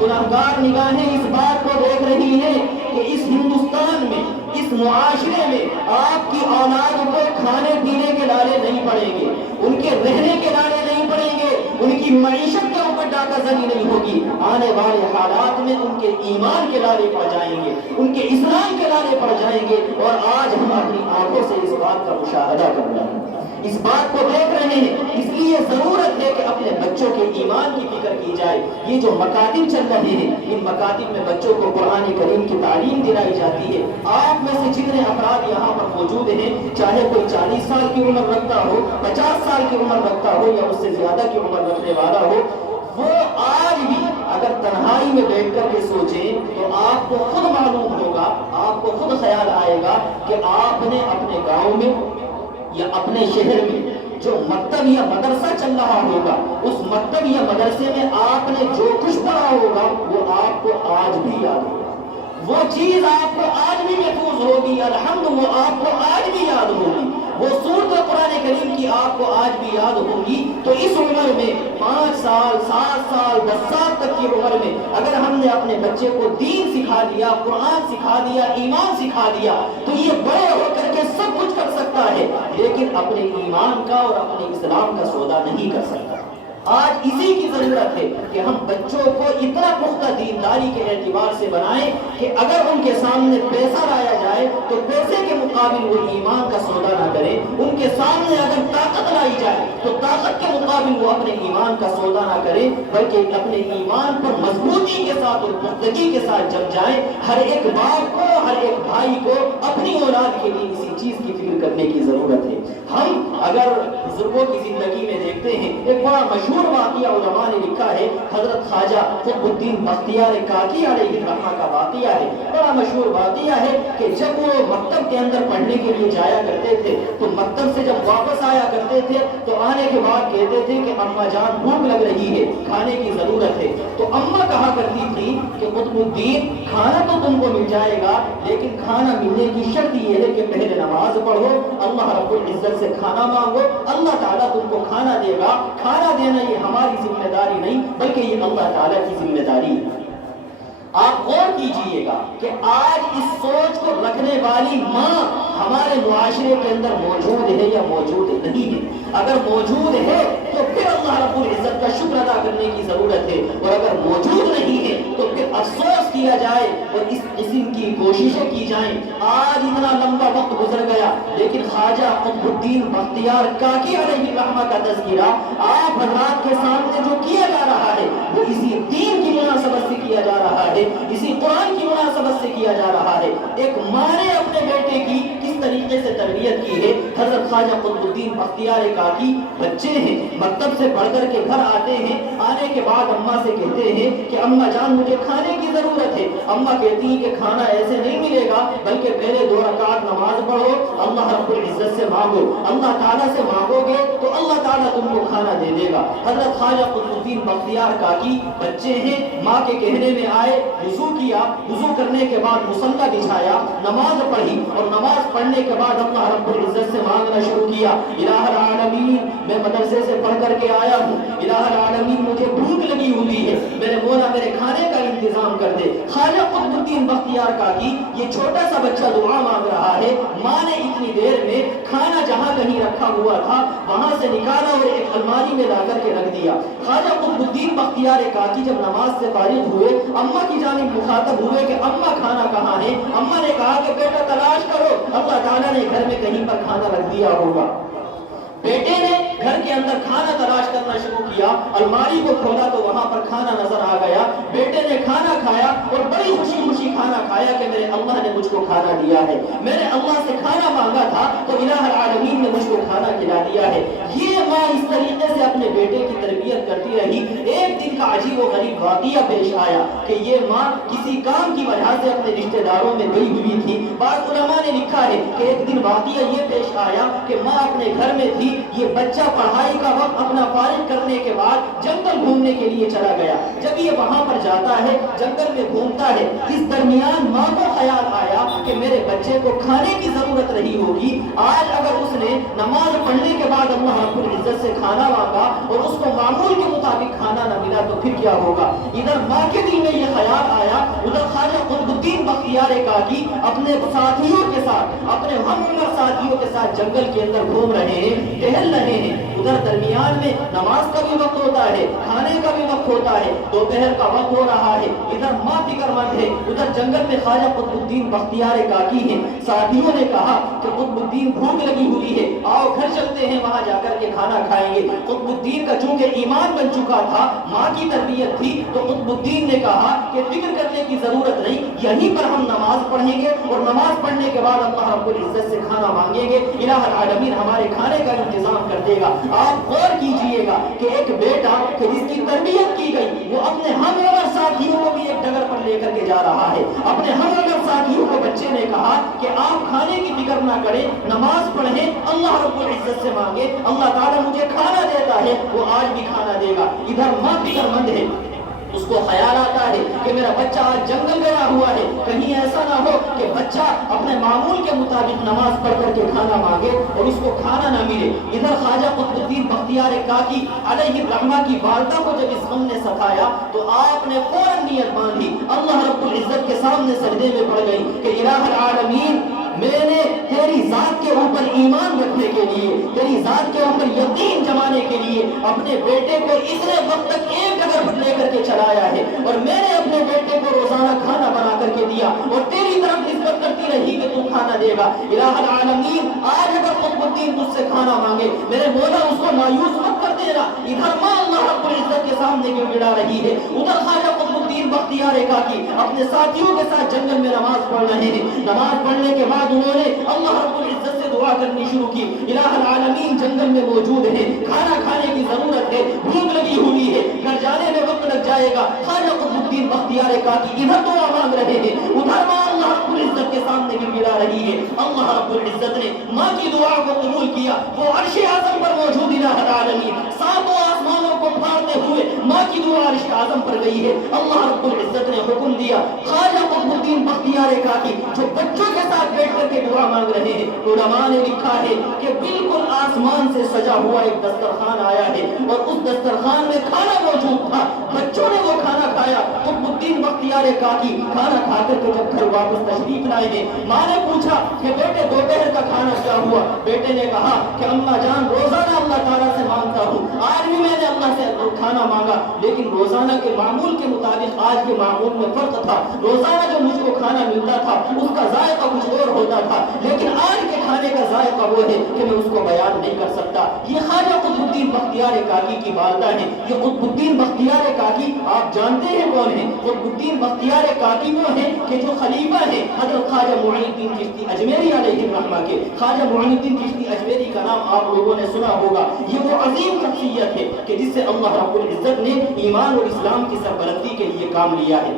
گناہگار نگاہیں اس بات کو دیکھ رہی ہیں کہ اس ہندوستان میں، اس معاشرے میں آپ کی اولاد کو کھانے پینے کے لالے نہیں پڑیں گے، ان کے رہنے کے لالے نہیں پڑیں گے، ان کی معیشت کے اوپر ڈاکہ زنی نہیں ہوگی، آنے والے حالات میں ان کے ایمان کے لالے پڑ جائیں گے، ان کے اسلام کے لالے پڑ جائیں گے۔ اور آج ہم اپنی آنکھوں سے اس بات کا مشاہدہ کر رہے ہیں، اس بات کو دیکھ رہے ہیں، اس لیے ضرورت ہے کہ اپنے بچوں کے ایمان کی فکر کی جائے۔ یہ جو مکاتب چل رہے ہیں، ان مکاتب میں بچوں کو قرآن کریم کی تعلیم دلائی جاتی ہے۔ آپ میں سے جتنے افراد یہاں پر موجود ہیں، چاہے کوئی 40 سال کی عمر رکھتا ہو، 50 سال کی عمر رکھتا ہو یا اس سے زیادہ کی عمر رکھنے والا ہو، وہ آج بھی اگر تنہائی میں بیٹھ کر کے سوچیں تو آپ کو خود معلوم ہوگا، آپ کو خود خیال آئے گا کہ آپ نے اپنے گاؤں میں یا اپنے شہر میں جو مکتب یا مدرسہ چل رہا ہوگا، اس مکتب یا مدرسے میں آپ نے جو کچھ پڑھا ہوگا وہ آپ کو آج بھی یاد ہوگا، وہ چیز آپ کو آج بھی محفوظ ہوگی، الحمد وہ آپ کو آج بھی یاد ہوگی، وہ سورت قرآن کریم کی آپ کو آج بھی یاد ہوگی۔ تو اس عمر میں 5 سال 7 سال 10 سال تک کی عمر میں اگر ہم نے اپنے بچے کو دین سکھا دیا، قرآن سکھا دیا، ایمان سکھا دیا، تو یہ بڑے ہو کر کے سب کچھ کر سکتا ہے، لیکن اپنے ایمان کا اور اپنے اسلام کا سودا نہیں کر سکتا۔ آج اسی کی ضرورت ہے کہ ہم بچوں کو اتنا پختہ دینداری کے اعتبار سے بنائیں کہ اگر ان کے سامنے پیسہ لایا جائے تو پیسے کے مقابل وہ ایمان کا سودا نہ کریں، ان کے سامنے اگر طاقت لائی جائے تو طاقت کے مقابل وہ اپنے ایمان کا سودا نہ کریں، بلکہ اپنے ایمان پر مضبوطی کے ساتھ اور پختگی کے ساتھ جم جائیں۔ ہر ایک باپ کو، ہر ایک بھائی کو اپنی اولاد کے لیے اسی چیز کی فکر کرنے کی ضرورت ہے۔ ہم اگر بزرگوں کی زندگی میں دیکھتے ہیں، ایک بڑا مشہور واقعہ علماء نے لکھا ہے، حضرت خواجہ قطب الدین بختیار کاکی علیہ الرحمہ کا واقعہ ہے، بڑا مشہور واقعہ ہے کہ جب وہ مکتب کے اندر پڑھنے کے لیے جایا کرتے تھے تو مکتب سے جب واپس آیا کرتے تھے تو آنے کے بعد کہتے تھے کہ اماں جان بھوک لگ رہی ہے، کھانے کی ضرورت ہے، تو اماں کہا کرتی تھی کہ قطب الدین کھانا تو تم کو مل جائے گا، لیکن کھانا ملنے کی شرط یہ ہے کہ پہلے نماز پڑھو، اللہ رب العزت سے کھانا مانگو، اللہ تعالیٰ تم کو کھانا دے گا۔ کھانا دینا یہ ہماری ذمہ داری نہیں بلکہ یہ اللہ تعالیٰ کی ذمہ داری ہے۔ آپ غور کیجئے گا کہ آج اس سوچ کو رکھنے والی ماں ہمارے معاشرے کے اندر موجود ہے یا موجود نہیں ہے؟ اگر موجود ہے تو پھر اللہ رب العزت کا شکر ادا کرنے کی ضرورت ہے، اور اگر موجود نہیں ہے تو پھر افسوس کیا جائے اور اس قسم کی کوششیں کی جائیں۔ آج اتنا لمبا وقت گزر گیا لیکن خواجہ قطب الدین بختیار کاکی علیہ الرحمہ کا تذکرہ آپ حضرات کے سامنے جو کیا جا رہا ہے وہ اسی دین کی مناسبت سے کیا جا رہا ہے، اسی قرآن کی مناسبت سے کیا جا رہا ہے۔ ایک ماں نے اپنے بیٹے کی کس طریقے سے تربیت کی ہے۔ حضرت خواجہ قطب الدین بختیار کاکی بچے ہیں، مکتب سے پڑھ کر کے گھر آتے ہیں، آنے کے بعد اماں سے کہتے ہیں کہ اماں جان مجھے کھانے کی ضرورت ہے۔ اماں کہتی ہیں کہ کھانا ایسے نہیں ملے گا بلکہ پہلے 2 رکعت نماز پڑھو، اللہ رب العزت سے مانگو، اللہ تعالیٰ سے مانگو گے تو اللہ تعالیٰ تم کو کھانا دے دے گا۔ حضرت خواجہ قطب الدین بختیار کاکی بچے ہیں، ماں کے کہنے میں آئے، وضو کیا، وضو کرنے کے بعد مصلی بچھایا، نماز پڑھی اور نماز پڑھنے کے بعد اللہ رب العزت سے مانگنا شروع کیا، الہ العالمین میں مدرسے سے پڑھ کر کے آیا ہوں، الہ العالمین مجھے بھوک لگی ہوئی ہے، میرے مولا میرے کھانے کا انتظام کر دے۔ خواجہ قطب الدین بختیار کاکی یہ چھوٹا سا بچہ دعا مانگ رہا ہے، ماں نے اتنی دیر میں کھانا جہاں کہیں رکھا ہوا تھا وہاں سے نکالا اور ایک الماری میں لا کر کے رکھ دیا۔ خواجہ قطب الدین بختیار کاکی جب نماز سے فارغ ہوئے اماں کی جانب مخاطب ہوئے کہ اماں کھانا کہاں ہے؟ اماں نے کہا کہ بیٹا تلاش کرو، اللہ تعالیٰ نے گھر میں کہیں پر کھانا رکھ دیا ہوگا۔ بیٹے نے گھر کے اندر کھانا تلاش کرنا شروع کیا، الماری کو کھولا تو وہاں پر کھانا نظر آ گیا، بیٹے نے کھانا کھایا اور بڑی خوشی خوشی کھانا کھایا کہ میرے اللہ نے مجھ کو کھانا دیا ہے، میں نے اللہ سے کھانا مانگا تھا تو الہ العالمین نے مجھ کو کھانا کھلا دیا ہے۔ یہ ماں اس طریقے سے اپنے بیٹے کی تربیت کرتی رہی۔ ایک دن کا عجیب و غریب واقعہ پیش آیا کہ یہ ماں کسی کام کی وجہ سے اپنے رشتہ داروں میں گئی ہوئی تھی۔ بعض علماء نے لکھا ہے کہ ایک دن واقعہ یہ پیش آیا کہ ماں اپنے گھر میں تھی، یہ بچہ پڑھائی کا وقت اپنا فارغ کرنے کے بعد جنگل گھومنے کے لیے چلا گیا۔ جب یہ وہاں پر جاتا ہے، جنگل میں گھومتا ہے، اس درمیان ماں کو خیال آیا کہ میرے بچے کو کھانے کی ضرورت رہی ہوگی، آج اگر اس نے نماز پڑھنے کے بعد اللہ رب العزت سے کھانا مانگا اور اس کو معمول کے مطابق کھانا نہ ملا تو پھر کیا ہوگا۔ ادھر ماں کے دل میں یہ خیال آیا، ادھر خواجہ قطب الدین بختیار کاکی اپنے ساتھیوں کے ساتھ، اپنے ہم عمر ساتھیوں کے ساتھ جنگل کے اندر گھوم رہے ہیں، ٹہل رہے ہیں۔ ادھر درمیان میں نماز کا بھی وقت ہوتا ہے، کھانے کا بھی وقت ہوتا ہے، دوپہر کا وقت ہو رہا ہے، ادھر ماں فکر مند ہے، ادھر جنگل میں خواجہ قطب الدین بختیار کاکی ہیں۔ ساتھیوں نے کہا کہ قطب الدین بھوک لگی ہوئی ہے، آؤ گھر چلتے ہیں، وہاں جا کر کے کھانا کھائیں گے۔ قطب الدین کا چونکہ ایمان بن چکا تھا، ماں کی تربیت تھی، تو قطب الدین نے کہا کہ فکر کرنے کی ضرورت نہیں، یہیں پر ہم نماز پڑھیں گے اور نماز پڑھنے کے بعد اللہ رب العزت سے کھانا مانگیں گے، الہ العالمین ہمارے کھانے کا انتظام کر دے گا۔ آپ غور کیجئے گا کہ ایک بیٹا کہ جس کی تربیت کی گئی، وہ اپنے ہم عمر ساتھیوں کو بھی ایک ڈگر پر لے کر کے جا رہا ہے۔ اپنے ہم عمر ساتھیوں کو بچے نے کہا کہ آپ کھانے کی فکر نہ کریں، نماز پڑھیں، اللہ رب العزت سے مانگے، اللہ تعالیٰ مجھے کھانا دیتا ہے، وہ آج بھی کھانا دے گا۔ ادھر ماں فکر مند ہے، اس کو خیال آتا ہے کہ میرا بچہ آج جنگل گیا ہوا ہے، کہیں ایسا نہ ہو کہ بچہ اپنے معمول کے مطابق نماز پڑھ کر کے کھانا مانگے اور اس کو کھانا نہ ملے۔ ادھر خواجہ قطب الدین بختیار کاکی علیہ الرحمہ کی والدہ کو جب اس غم نے ستایا تو آپ نے فوراً نیت باندھی، اللہ رب العزت کے سامنے سجدے میں پڑ گئی کہ الہ العالمین، میں نے تیری ذات کے اوپر ایمان رکھنے کے لیے، تیری ذات کے اوپر یقین جمانے کے لیے اپنے بیٹے کو اتنے وقت تک ایک جگہ پر لے کر کے چلایا ہے، اور میں نے اپنے بیٹے کو روزانہ کھانا بنا کر کے دیا اور تیری طرف نسبت کرتی رہی کہ تو کھانا دے گا۔ الہ العالمین، آج اگر قطب الدین تجھ سے کھانا مانگے، میرے مولا اس کو مایوس مت کر دینا۔ ادھر ماں اللہ رب العزت کے سامنے گڑ گڑا رہی ہے، ادھر خواجہ قطب الدین بختیار کاکی اپنے ساتھیوں کے ساتھ جنگل میں نماز پڑھ رہے ہیں۔ نماز پڑھنے کے بعد انہوں نے اللہ رب العزت سے دعا کرنی شروع کی، الہ العالمین جنگل میں موجود ہے، کھانا کھانے کی ضرورت ہے، بھوک لگی ہوئی ہے، گھر جانے میں وقت لگ جائے گا۔ خواجہ قطب الدین بختیار کاکی ادھر دعا مانگ رہے ہیں، ادھر ماں اللہ رب العزت کے سامنے گر گڑا رہی ہے۔ اللہ رب العزت نے ماں کی دعا کو قبول کیا، وہ عرش اعظم پر موجود الہ العالمین ساتوں آسمانوں کو پھاڑتے ہوئے ماں کی دعا عرش اعظم پر گئی ہے۔ اللہ رب العزت نے حکم دیا، خواجہ قطب الدین بختیار کاکی جو بچوں کے ساتھ بیٹھ کر کے دعا مانگ رہے ہیں، علماء نے لکھا ہے کہ بالکل آسمان سے سجا ہوا ایک دسترخوان آیا ہے اور اس دسترخوان میں کھانا موجود تھا، بچوں نے وہ کھانا کھایا۔ قطب الدین بختیار کاکی کھانا کھا کر کے جب گھر واپس تشریف لائے ہیں، ماں نے پوچھا کہ بیٹے دوپہر کا کھانا کیا ہوا؟ بیٹے نے کہا کہ اماں جان روزانہ اللہ تعالیٰ سے مانگتا ہوں، آج بھی میں نے اللہ سے کھانا مانگا، لیکن روزانہ کے معمول کے مطابق آج کے معمول میں فرق تھا، روزانہ جو مجھ کو کھانا ملتا تھا اس کا ذائقہ کچھ اور ہوتا تھا، لیکن آج کے کھانے کا ذائقہ وہ ہے کہ میں اس کو بیان نہیں کر سکتا۔ یہ خواجہ قطب الدین بختیار کاکی کی والدہ ہے۔ یہ قطب الدین بختیار کاکی آپ جانتے ہیں کون ہیں؟ قطب الدین بختیار کاکی وہ ہیں کہ جو خلیفہ ہیں حضرت خواجہ معین الدین چشتی اجمیری علیہ الرحمہ کے۔ خواجہ معین الدین چشتی اجمیری کا نام آپ لوگوں نے سنا ہوگا، یہ وہ عظیم شخصیت ہے کہ جس سے اللہ رب العزت نے ایمان اور اسلام کی سربلندی کے لیے کام لیا ہے۔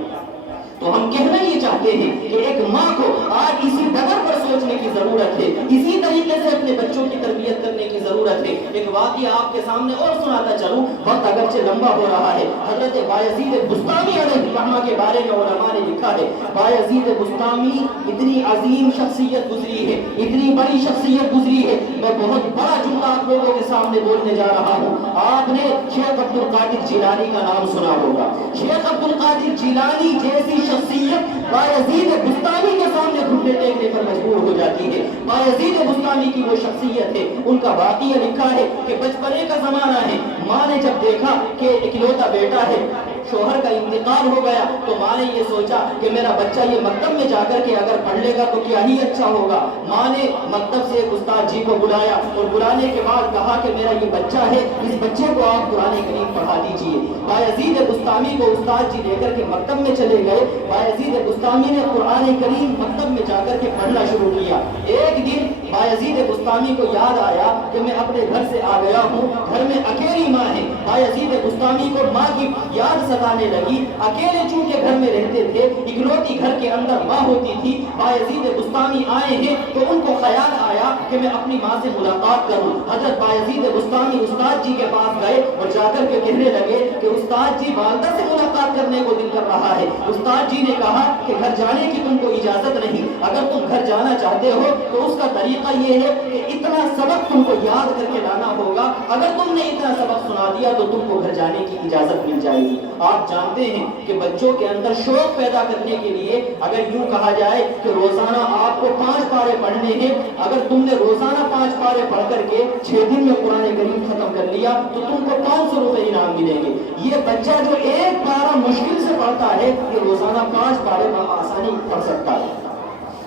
تو ہم کہنا یہ چاہتے ہیں کہ ایک ماں کو آج اسی ڈگر پر سوچنے کی ضرورت ہے، اسی طریقے سے اپنے بچوں کی تربیت کرنے کی ضرورت ہے۔ ایک واقعہ آپ کے سامنے اور سناتا چلوں، وقت اگرچہ لمبا ہو رہا ہے۔ حضرت بایزید بسطامی علیہ الرحمہ کے بارے میں علماء نے لکھا ہے، بایزید بسطامی اتنی عظیم شخصیت گزری ہے، اتنی بڑی شخصیت گزری ہے، میں بہت بڑا جملہ آپ لوگوں کے سامنے بولنے جا رہا ہوں۔ آپ نے شیخ عبد القادر جیلانی کا نام سنا ہوگا۔ شیخ عبد القادر جیلانی جیسی شخصیت بایزید بسطامی کے سامنے گھٹنے ٹیکنے پر مجبور ہو جاتی ہے۔ بایزید بسطامی کی وہ شخصیت ہے، ان کا واقعہ لکھا ہے کہ بچپنے کا زمانہ ہے، ماں نے جب دیکھا کہ اکلوتا بیٹا ہے، شوہر کا انتقال ہو گیا، تو ماں نے یہ سوچا کہ میرا بچہ یہ مکتب میں جا کر کے اگر پڑھ لے گا تو کیا ہی اچھا ہوگا۔ ماں نے مکتب سے ایک استاد جی کو بلایا اور بلانے کے بعد کہا کہ میرا یہ بچہ ہے، اس بچے کو آپ قرآن کریم پڑھا دیجئے۔ بایزید بسطامی کو استاد جی لے کر کے مکتب میں چلے گئے۔ بایزید بسطامی نے قرآن کریم مکتب میں جا کر کے پڑھنا شروع کیا۔ ایک دن بایزید بستامی کو یاد آیا کہ میں اپنے گھر سے آ گیا ہوں، گھر میں اکیلی ماں ہے۔ بایزید بستامی کو ماں کی یاد ستانے لگی، اکیلے چونکہ گھر میں رہتے تھے، اکلوتی گھر کے اندر ماں ہوتی تھی۔ بایزید بستامی آئے ہیں تو ان کو خیال آیا کہ میں اپنی ماں سے ملاقات کروں۔ حضرت بایزید بستامی استاد جی کے پاس گئے اور جا کر کے کہنے لگے کہ استاد جی والدہ سے ملاقات کرنے کو دل کر رہا ہے۔ استاد جی نے کہا کہ گھر جانے کی تم کو اجازت نہیں، اگر تم گھر جانا چاہتے ہو تو اس کا طریقہ یہ ہے کہ اتنا سبق تم کو یاد کر کے لانا ہوگا، اگر تم نے اتنا سبق سنا دیا تو تم کو گھر جانے کی اجازت مل جائے گی۔ آپ جانتے ہیں کہ بچوں کے اندر شوق پیدا کرنے کے لیے اگر یوں کہا جائے کہ روزانہ آپ کو 5 پارے پڑھنے ہیں، اگر تم نے روزانہ 5 پارے پڑھ کر کے 6 دن میں قرآن کریم ختم کر لیا تو تم کو 500 روپے انعام ملیں گے۔ یہ بچہ جو ایک پارہ مشکل سے پڑھتا ہے یہ روزانہ 5 پارے آسانی پڑھ سکتا ہے،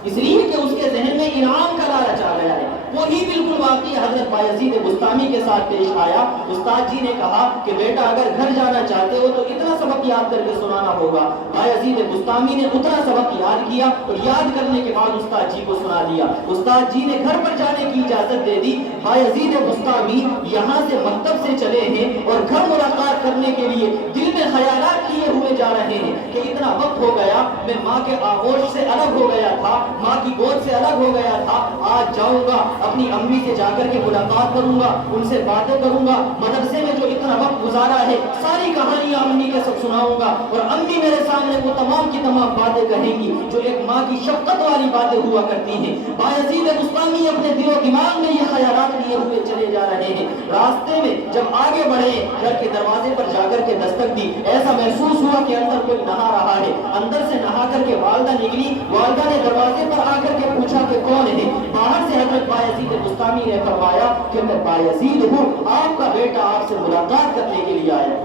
اس لیے کہ اس کے ذہن میں انعام کا لالچ آ گیا ہے۔ وہی بالکل واقعی حضرت بایزید بستامی کے ساتھ پیش آیا۔ استاد جی نے کہا کہ بیٹا اگر گھر جانا چاہتے ہو تو اتنا سبق یاد کر کے سنانا ہوگا۔ بایزید بستامی نے اتنا سبق یاد کیا اور یاد کرنے کے بعد استاد جی کو سنا دیا۔ استاد جی نے گھر پر جانے کی اجازت دے دی۔ بایزید بستامی یہاں سے مکتب سے چلے ہیں اور گھر ملاقات کرنے کے لیے دل میں خیالات کیے ہوئے جا رہے ہیں کہ اتنا وقت ہو گیا، میں ماں کے آغوش سے الگ ہو گیا تھا، ماں کی گود سے الگ ہو گیا تھا، آج جاؤں گا اپنی امی سے جا کر کے ملاقات کروں گا، ان سے باتیں کروں گا، مدرسے میں جو اتنا وقت گزارا ہے ساری کہانیاں امی کے سب سناؤں گا اور امی میرے سامنے وہ تمام کی تمام باتیں کہیں گی جو ایک ماں کی شفقت والی باتیں ہوا کرتی ہیں۔ بایزید بستامی اپنے دل و دماغ میں یہ خیالات لیے ہوئے چلے جا رہے ہیں۔ راستے میں جب آگے بڑھے گھر کے دروازے پر جا کر کے دستک دی، ایسا محسوس ہوا کہ اندر کوئی نہا رہا ہے۔ اندر سے نہا کر کے والدہ نکلی، والدہ نے دروازے پر آ کر کے پوچھا کہ کون ہے؟ باہر سے حضرت بایزید بستامی نے فرمایا کہ میں بایزید ہوں، آپ کا بیٹا آپ سے ملاقات کرنے کے لیے آیا۔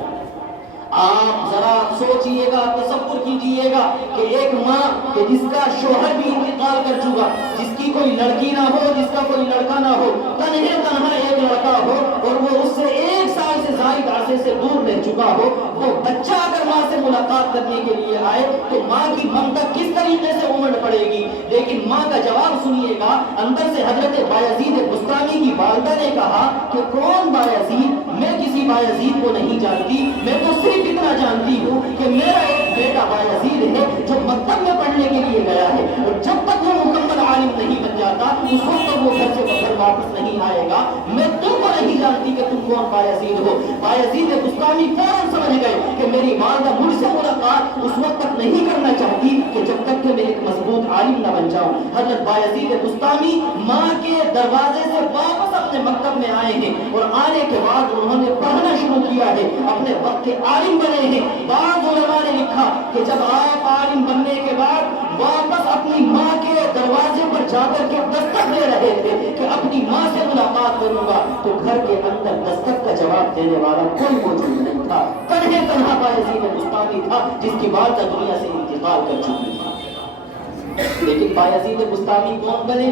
آپ ذرا سوچئے گا، تصور کیجئے گا کہ ایک ماں کہ جس کا شوہر بھی انتقال کر چکا، جس کی کوئی لڑکی نہ ہو، جس کا کوئی لڑکا نہ ہو، تنہا ایک لڑکا ہو اور وہ اس سے 1 سال سے زائد عرصے سے دور رہ چکا ہو، وہ بچہ اگر ماں سے ملاقات کرنے کے لیے آئے تو ماں کی ممتا کس طریقے سے امڑ پڑے گی۔ لیکن ماں کا جواب سنیے گا، اندر سے حضرت بایزید بستامی کی والدہ نے کہا کہ کون بایزید؟ میں کسی بایزید کو نہیں جانتی، میں تو صرف اتنا جانتی ہوں کہ میرا ایک بیٹا بایزید ہے جو مکتب میں پڑھنے کے لیے گیا ہے اور جب تک وہ مکمل عالم نہیں بن جاتا اس وقت تک وہ گھر سے گھر واپس نہیں آئے گا۔ میں تم کو نہیں جانتی کہ تم کون بایزید ہو۔ بایزید بستامی فوراً سمجھ گئے کہ میری والدہ مجھ سے ملاقات اس وقت تک نہیں کرنا چاہتی کہ جب تک کہ میں ایک مضبوط عالم نہ بن جاؤں۔ حضرت بایزید بستامی ماں کے دروازے سے واپس اپنے مکتب میں آئے ہیں اور آنے کے بعد انہوں نے پڑھنا شروع کیا ہے، اپنے وقت کے عالم بنے ہیں۔ بعض علماء نے لکھا کہ جب آپ عالم بننے کے بعد واپس اپنی ماں کے دروازے پر جا کر کے دستک دے رہے تھے کہ اپنی ماں سے ملاقات کروں گا، تو گھر کے اندر دستک کا جواب دینے والا کوئی موجود نہیں تھا۔ تنہا بایزید بستامی تھا جس کی والدہ دنیا سے انتقال کر چکی تھی۔ لیکن بایزید بستامی کون بنے؟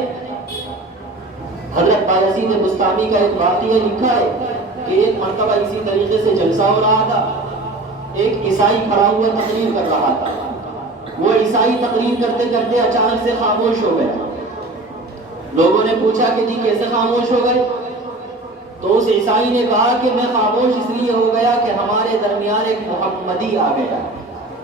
حضرت بایزید بستامی کا ایک واقعہ لکھا ہے کہ ایک مرتبہ اسی طریقے سے جلسہ ہو رہا تھا، ایک عیسائی کھڑا ہوا تقریر کر رہا تھا۔ وہ عیسائی تقریر کرتے کرتے اچانک سے خاموش ہو گیا۔ لوگوں نے پوچھا کہ جی کیسے خاموش ہو گئے؟ تو اس عیسائی نے کہا کہ میں خاموش اس لیے ہو گیا کہ ہمارے درمیان ایک محمدی آ گیا،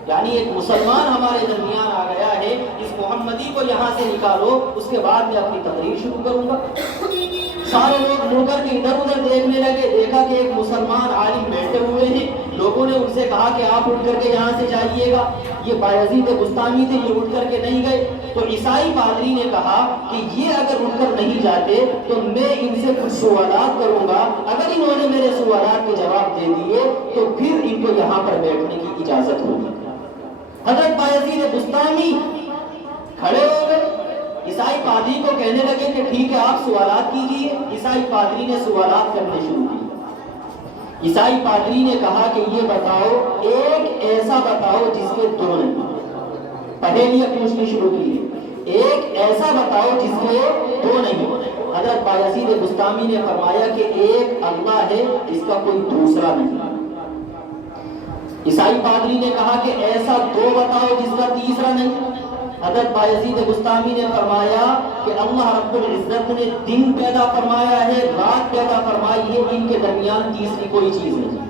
یعنی ایک مسلمان ہمارے درمیان آ گیا ہے، اس محمدی کو یہاں سے نکالو، اس کے بعد میں اپنی تقریر شروع کروں گا۔ سارے لوگ مڑ کر کے ادھر ادھر دیکھنے لگے، دیکھا کہ ایک مسلمان عالم بیٹھے ہوئے ہیں۔ لوگوں نے ان سے کہا کہ آپ اٹھ کر کے یہاں سے جائیے گا۔ یہ بایزید بستامی تھے، یہ اٹھ کر کے نہیں گئے۔ تو عیسائی پادری نے کہا کہ یہ اگر اٹھ کر نہیں جاتے تو میں ان سے کچھ سوالات کروں گا، اگر انہوں نے میرے سوالات کے جواب دے دیے تو پھر ان کو یہاں پر بیٹھنے کی اجازت ہوگی۔ حضرت بایزید بستامی کھڑے ہو گئے، عیسائی پادری کو کہنے لگے کہ ٹھیک ہے آپ سوالات کیجئے۔ عیسائی پادری نے سوالات کرنے شروع کیے۔ عیسائی پادری نے کہا کہ یہ بتاؤ، ایک ایسا بتاؤ جس کے 2 نہیں۔ پہیلیاں پوچھنی شروع کی، ایک ایسا بتاؤ جس کے 2 نہیں۔ حضرت بایزید بستامی نے فرمایا کہ ایک اللہ ہے، اس کا کوئی دوسرا نہیں۔ عیسائی پادری نے کہا کہ ایسا 2 بتاؤ جس کا تیسرا نہیں۔ حضرت بایزید بستامی نے فرمایا کہ اللہ رب العزت نے دن پیدا فرمایا ہے، رات پیدا فرمائی ہے، ان کے درمیان تیسری کوئی چیز نہیں۔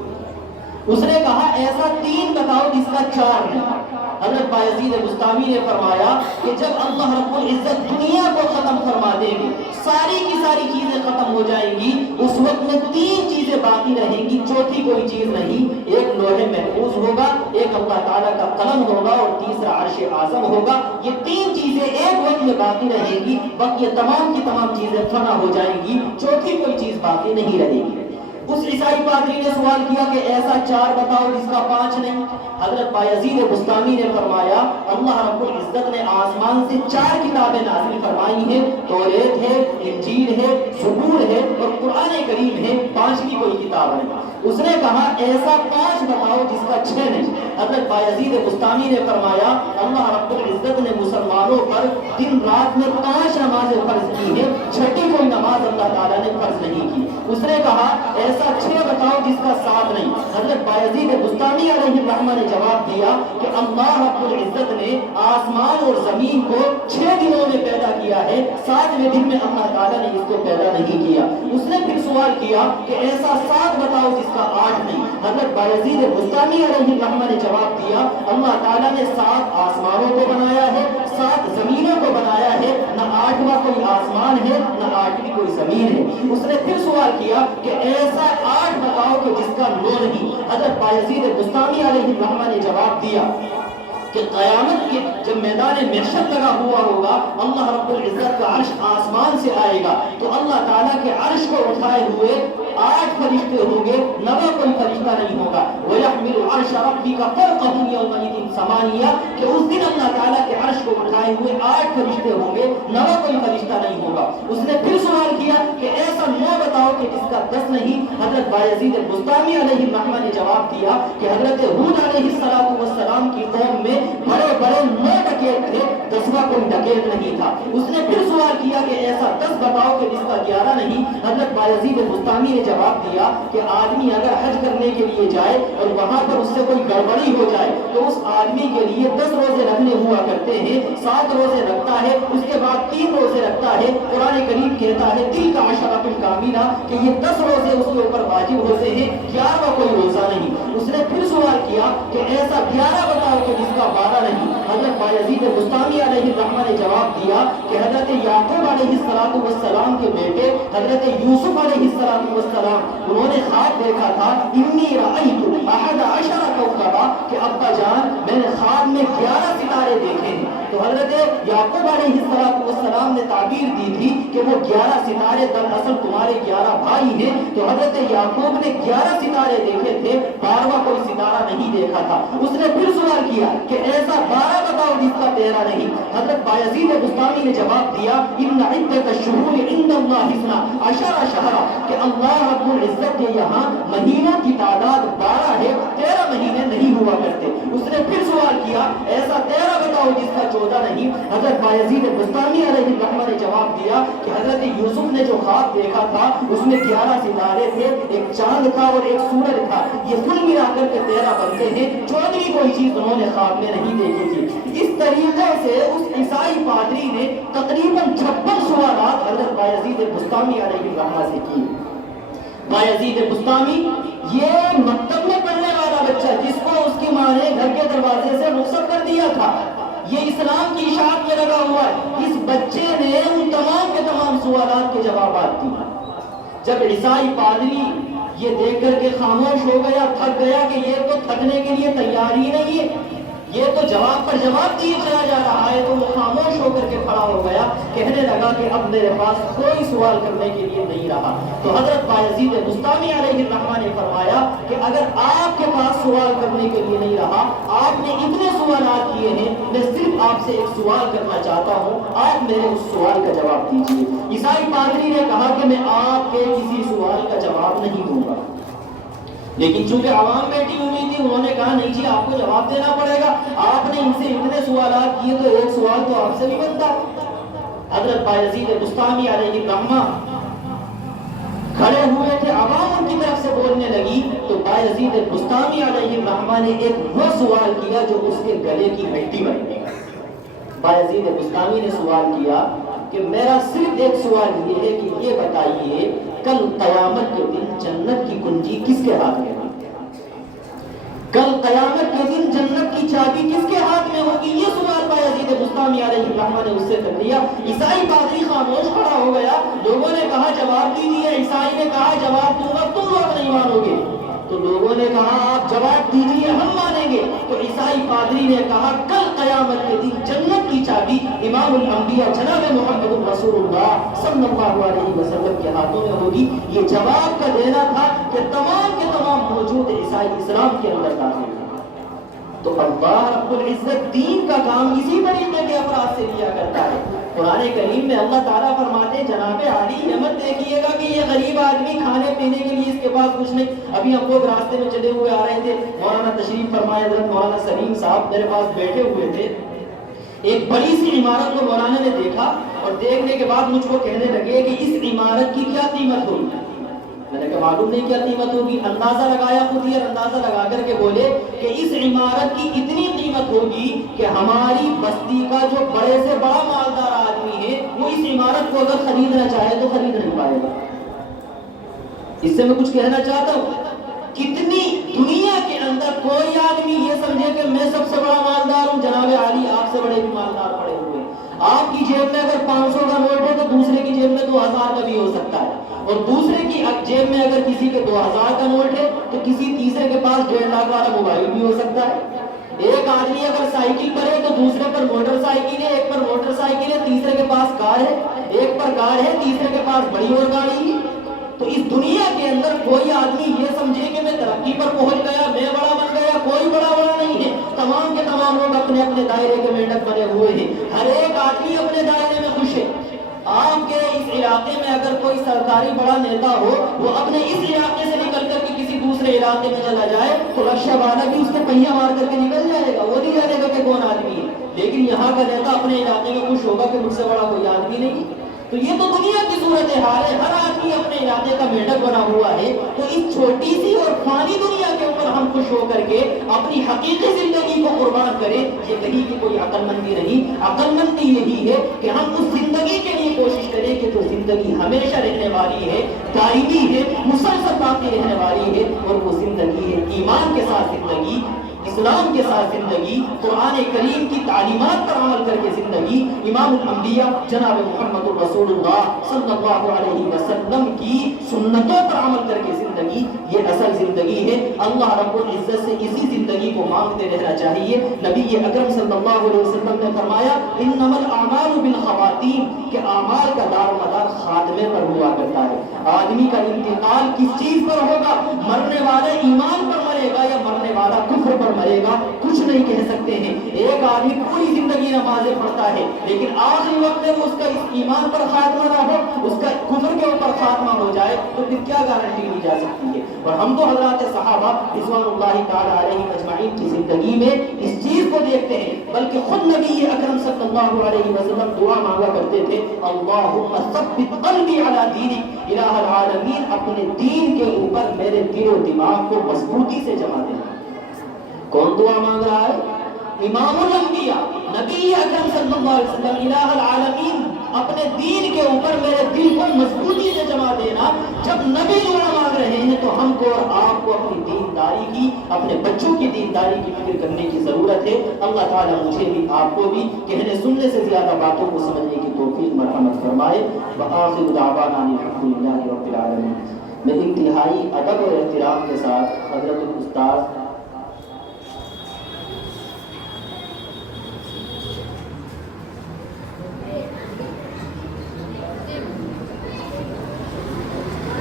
اس نے کہا ایسا تین بتاؤ جس کا چار نہیں۔ حضرت بایزید بستامی نے فرمایا کہ جب اللہ رب العزت دنیا کو ختم فرما دے گی، ساری کی ساری چیزیں ختم ہو جائیں گی، اس وقت میں تین چیزیں باقی رہیں گی، چوتھی کوئی چیز نہیں۔ ایک لوح محفوظ ہوگا، ایک اللہ تعالیٰ کا قلم ہوگا، اور تیسرا عرش اعظم ہوگا۔ یہ تین چیزیں ایک وقت میں باقی رہیں گی، باقی یہ تمام کی تمام چیزیں فنا ہو جائیں گی، چوتھی کوئی چیز باقی نہیں رہے گی۔ اس عیسائی پادری نے سوال کیا کہ ایسا چار بتاؤ جس کا پانچ نہیں۔ حضرت بایزید بستامی نے فرمایا اللہ رب العزت نے آسمان سے چار کتابیں نازل فرمائی ہیں، توریت ہے، انجیل ہے، زبور ہے اور قرآن کریم ہے، پانچویں کوئی کتاب نہیں۔ اس نے کہا ایسا پانچ بتاؤ جس کا چھ نہیں۔ حضرت بایزید بستامی نے فرمایا اللہ رب العزت نے مسلمانوں پر دن رات میں 5 نمازیں فرض کی ہیں، چھٹی کوئی نماز اللہ تعالیٰ نے فرض نہیں کی۔ اس نے کہا ایسا 6 بتاؤ جس کا 7 نہیں۔ حضرت بایزید بستامی علیہ الرحمہ نے جواب دیا کہ اللہ رب العزت نے آسمان اور زمین کو 6 دنوں میں پیدا کیا ہے، 7ویں دن میں اللہ تعالیٰ نے اس کو پیدا نہیں کیا۔ اس نے پھر سوال کیا کہ ایسا 7 بتاؤ جس کا 8 نہیں۔ حضرت بایزید بستامی علیہ الرحمہ نے جواب دیا اللہ تعالیٰ نے 7 آسمانوں کو بنایا ہے، 7 زمینوں کو بنایا ہے، نہ 8واں کوئی آسمان ہے نہ 8ویں کوئی زمین ہے۔ اس نے پھر سوال کیا کہ ایسا 8 بتاؤ کہ جس کا 9 نہیں۔ حضرت بایزید بستامی علیہ الرحمہ نے جواب دیا کہ قیامت کے جب میدان محشر لگا ہوا ہوگا، اللہ رب العزت کا عرش آسمان سے آئے گا تو اللہ تعالیٰ کے عرش کو اٹھائے ہوئے 8 فرشتے ہوں گے، 9واں کوئی فرشتہ نہیں ہوگا۔ وَيَحْمِلُ عَرْشَ رَبِّكَ فَوْقَهُمْ يَوْمَئِذٍ ثَمَانِيَةٌ کہ اس دن اللہ تعالیٰ کے عرش کو اٹھائے ہوئے 8 فرشتے ہوں گے، 9واں کوئی فرشتہ نہیں ہوگا۔ اس نے پھر سوال کیا کہ ایسا 9 بتاؤ کہ جس کا 10 نہیں۔ حضرت بایزید بستامی علیہ الرحمہ نے جواب دیا کہ حضرت ہود علیہ السلام کی قوم میں بڑے بڑے 9 ڈکیت تھے، 10واں کوئی ڈکیت نہیں تھا۔ اس نے پھر سوال کیا کہ ایسا 10 بتاؤ کہ جس کا 11 نہیں۔ حضرت بایزید بستامی نے جواب دیا کہ آدمی اگر حج کرنے کے لیے جائے اور وہاں پر اس سے کوئی گڑبڑی ہو جائے تو اس آدمی کے لیے 10 روزے رکھنے ہوا کرتے ہیں، 7 روزے رکھتا ہے، اس کے بعد 3 روزے رکھتا ہے۔ قرآن کریم کہتا ہے تلک عشرۃ کاملہ کہ یہ 10 روزے اس کے اوپر واجب ہوتے ہیں، 11واں کوئی روزہ نہیں۔ اس نے پھر سوال کیا کہ ایسا 11 بتاؤ کہ جس کا 12 نہیں۔ حضرت بایزید بستامی علیہ الرحمہ نے جواب دیا کہ حضرت یعقوب علیہ السلام کے بیٹے حضرت یوسف علیہ السلام انہوں نے خواب دیکھا تھا انی رأیت 11 کوکبا کہ ابا جان میں نے خواب میں 11 ستارے دیکھے ہیں۔ تو حضرت یعقوب علیہ السلام نے تعبیر دی تھی کہ وہ 11 ستارے دراصل تمہارے 11 بھائی ہیں۔ تو حضرت یعقوب نے 11 ستارے دیکھے تھے، 12واں کوئی ستارہ نہیں دیکھا تھا۔ اس نے پھر سوال کیا کہ ایسا 12 بتاؤ جس کا 13 نہیں۔ حضرت بایزید بستامی نے جواب دیا ان عدت الشہور عند اللہ 12 شہرا کہ اللہ رب العزت کے یہاں مہینوں کی تعداد 12 ہے، 13 مہینے نہیں ہوا کرتے۔ اس نے پھر سوال کیا ایسا 13 بتاؤ جس کا 14 نہیں۔ حضرت بایزید بستامی علیہ الرحمہ نے جواب دیا کہ حضرت یوسف نے جو خواب دیکھا تھا اس میں 11 ستارے تھے، ایک چاند تھا اور ایک سورج تھا، یہ کل ملا کر کے 13 بنتے ہیں، 14ویں کوئی چیز انہوں نے خواب میں نہیں دیکھی تھی۔ اس طریقے سے اس عیسائی پادری نے تقریباً 56 سوالات حضرت بایزید بستامی علیہ الرحمہ سے کی۔ بایزید بستامی یہ مکتب میں پڑھنے والا بچہ جس کو اس کی ماں نے گھر کے دروازے سے رخصت کر دیا تھا، یہ اسلام کی اشاعت میں لگا ہوا ہے، اس بچے نے ان تمام کے تمام سوالات کے جوابات دیے۔ جب عیسائی پادری یہ دیکھ کر کے خاموش ہو گیا، تھک گیا کہ یہ تو تھکنے کے لیے تیار ہی نہیں ہے، یہ تو جواب پر جواب دیے چلا جا رہا ہے، تو وہ خاموش ہو کر کے کھڑا ہو گیا، کہنے لگا کہ اب میرے پاس کوئی سوال کرنے کے لیے نہیں رہا۔ تو حضرت بایزید بستامی علیہ الرحمہ نے فرمایا کہ اگر آپ کے پاس سوال کرنے کے لیے نہیں رہا، آپ نے اتنے سوالات کیے ہیں، میں صرف آپ سے ایک سوال کرنا چاہتا ہوں، آپ میرے اس سوال کا جواب دیجیے۔ عیسائی پادری نے کہا کہ میں آپ کے کسی سوال کا جواب نہیں دوں گا، لیکن چونکہ عوام بیٹھی ہوئی تھی انہوں نے کہا نہیں جی آپ کو جواب دینا پڑے گا، آپ نے ان سے اتنے سوالات کیے تو ایک سوال تو آپ سے بھی بنتا۔ حضرت بایزید بستامی علیہ الرحمہ کھڑے ہوئے تھے، عوام ان کی طرف سے بولنے لگی، تو بایزید بستامی علیہ الرحمہ نے ایک وہ سوال کیا جو اس کے گلے کی ہڈی بن گئی۔ بایزید بستامی نے سوال کیا کہ میرا صرف ایک سوال یہ ہے کہ یہ بتائیے کل قیامت کے دن جنت کی کنجی کس کے ہاتھ میں ہوگی؟ کل قیامت کے دن جنت کی چابی کس کے ہاتھ میں ہوگی؟ یہ سوال بایزید بستامی علیہ الرحمہ نے اس سے کر لیا۔ عیسائی پادری خاموش کھڑا ہو گیا۔ لوگوں نے کہا جواب دیجیے۔ عیسائی نے کہا جواب دوں گا، تم لوگ نہیں مانو گے۔ تو لوگوں نے کہا آپ جواب دیجیے، ہم مانیں گے۔ تو عیسائی پادری نے کہا کل قیامت کے دن جنت کی چابی امام الانبیاء جناب محمد رسول اللہ صلی اللہ علیہ وسلم کے ہاتھوں میں ہوگی۔ یہ جواب کا دینا تھا کہ تمام کے تمام موجود عیسائی اسلام کے اندر داخل ہیں۔ تو اللہ رب العزت دین کا کام اسی طریقے کے افراد سے لیا کرتا ہے۔ قرآن کریم میں اللہ تعالیٰ فرماتے ہیں جناب عالی احمد دیکھیے گا کہ یہ غریب آدمی کھانے پینے کے لیے اس کے پاس کچھ نہیں۔ ابھی ہم لوگ راستے میں چلے ہوئے آ رہے تھے، مولانا تشریف فرمائے حضرت مولانا سلیم صاحب میرے پاس بیٹھے ہوئے تھے۔ ایک بڑی سی عمارت کو مولانا نے دیکھا اور دیکھنے کے بعد مجھ کو کہنے لگے کہ اس عمارت کی کیا قیمت ہوگی؟ میں نے کہا معلوم نہیں کیا قیمت ہوگی۔ اندازہ لگایا خود ہی، اور اندازہ لگا کر کے بولے کہ اس عمارت کی اتنی قیمت ہوگی کہ ہماری بستی کا جو بڑے سے بڑا مالدار آدمی ہے وہ اس عمارت کو اگر خریدنا چاہے تو خرید نہیں پائے گا۔ اس سے میں کچھ کہنا چاہتا ہوں، کتنی دنیا کے اندر کوئی آدمی یہ سمجھے کہ میں سب سے بڑا مالدار ہوں، جناب عالی آپ سے بڑے بھی مالدار پڑے ہوئے۔ آپ کی جیب میں اگر 500 کا نوٹ ہے تو دوسرے کی جیب میں 2000 کا بھی ہو سکتا ہے، اور دوسرے کی جیب میں اگر کسی کے 2000 کا نوٹ ہے تو کسی تیسرے کے پاس 1.5 لاکھ والا موبائل بھی ہو سکتا ہے۔ ایک آدمی اگر سائیکل پر ہے تو دوسرے پر موٹر سائیکل ہے، ایک پر موٹر سائیکل ہے، تیسرے کے پاس کار ہے، ایک پر کار ہے، تیسرے کے پاس بڑی اور گاڑی ہے۔ تو اس دنیا کے اندر کوئی آدمی یہ سمجھے کہ میں ترقی پر پہنچ گیا، میں بڑا بن گیا، کوئی بڑا نہیں ہے۔ تمام کے تمام لوگ اپنے اپنے دائرے کے مینڈک بنے ہوئے ہیں، ہر ایک آدمی اپنے دائرے میں خوش ہے۔ آپ کے اس علاقے میں اگر کوئی سرکاری بڑا نیتا ہو، وہ اپنے اس علاقے سے نکل کر کے کسی دوسرے علاقے میں چلا جائے تو رکشہ والا بھی اس کے پہیا مار کر کے نکل جائے گا، وہ نہیں جانے گا کہ کون آدمی ہے۔ لیکن یہاں کا نیتا اپنے علاقے میں خوش ہوگا کہ مجھ سے بڑا کوئی آدمی نہیں۔ تو یہ تو دنیا کی صورت حال ہے، ہر آدمی اپنے علاقے کا میڈک بنا ہوا ہے۔ تو اس چھوٹی سی اور فانی دنیا کے اوپر ہم خوش ہو کر کے اپنی حقیقی زندگی کو قربان کریں، یہ کہیں کی کوئی عقل مندی نہیں۔ عقل مندی یہی ہے کہ ہم اس زندگی کے لیے کوشش کریں کہ جو زندگی ہمیشہ رہنے والی ہے، دائمی ہے، مسلسل باقی رہنے والی ہے، اور وہ زندگی ہے ایمان کے ساتھ زندگی، اسلام کے ساتھ زندگی، قرآن کریم کی تعلیمات پر عمل کر کے زندگی، امام الانبیاء جناب محمد رسول اللہ صلی اللہ علیہ وسلم کی سنتوں پر عمل کر کے زندگی، یہ اصل زندگی ہے۔ اللہ رب العزت سے اسی زندگی کو مانگتے رہنا چاہیے۔ نبی اکرم صلی اللہ علیہ وسلم نے فرمایا انما الاعمال بالخواتیم، کہ اعمال کا دار و مدار خاتمے پر ہوا کرتا ہے۔ آدمی کا انتقال کس چیز پر ہوگا؟ مرنے والا ایمان پر مرے گا یا مرنے والا کفر پر مرے گا، کچھ نہیں کہہ سکتے ہیں۔ ایک آدمی پوری زندگی نمازیں پڑھتا ہے لیکن آخری وقت میں اس کا اس ایمان پر خاتمہ نہ ہو، اس کا کفر کے اوپر خاتمہ ہو جائے، تو پھر کیا گارنٹی دی جا سکتی ہے؟ اور ہم تو حضرات صحابہ رضوان اللہ تعالی علیہ اجمعین کی زندگی میں اس چیز کو دیکھتے ہیں، بلکہ خود نبی اکرم صلی اللہ علیہ وسلم دعا مانگا کرتے تھے اللہم ثبت قلبی علی دینک، الہ العالمین اپنے دین کے اوپر میرے دل و دماغ کو مضبوطی سے جما دینا۔ کون دعا مانگ رہا ہے؟ امام الانبیاء نبی اکرم صلی اللہ علیہ وسلم، الہ العالمین اپنے دین کے اوپر میرے دل کو مضبوطی سے جما دینا۔ جب نبی دعا مانگ رہے ہیں تو ہم کو اور آپ کو اپنی دینداری کی، اپنے بچوں کی دینداری کی فکر کرنے کی ضرورت ہے۔ اللہ تعالیٰ مجھے بھی آپ کو بھی کہنے سننے سے زیادہ باتوں کو سمجھنے کی توفیق مرحمت فرمائے۔ وآخر دعوانا الحمدللہ رب العالمین۔ میں انتہائی ادب اور احترام کے ساتھ حضرت الاستاذ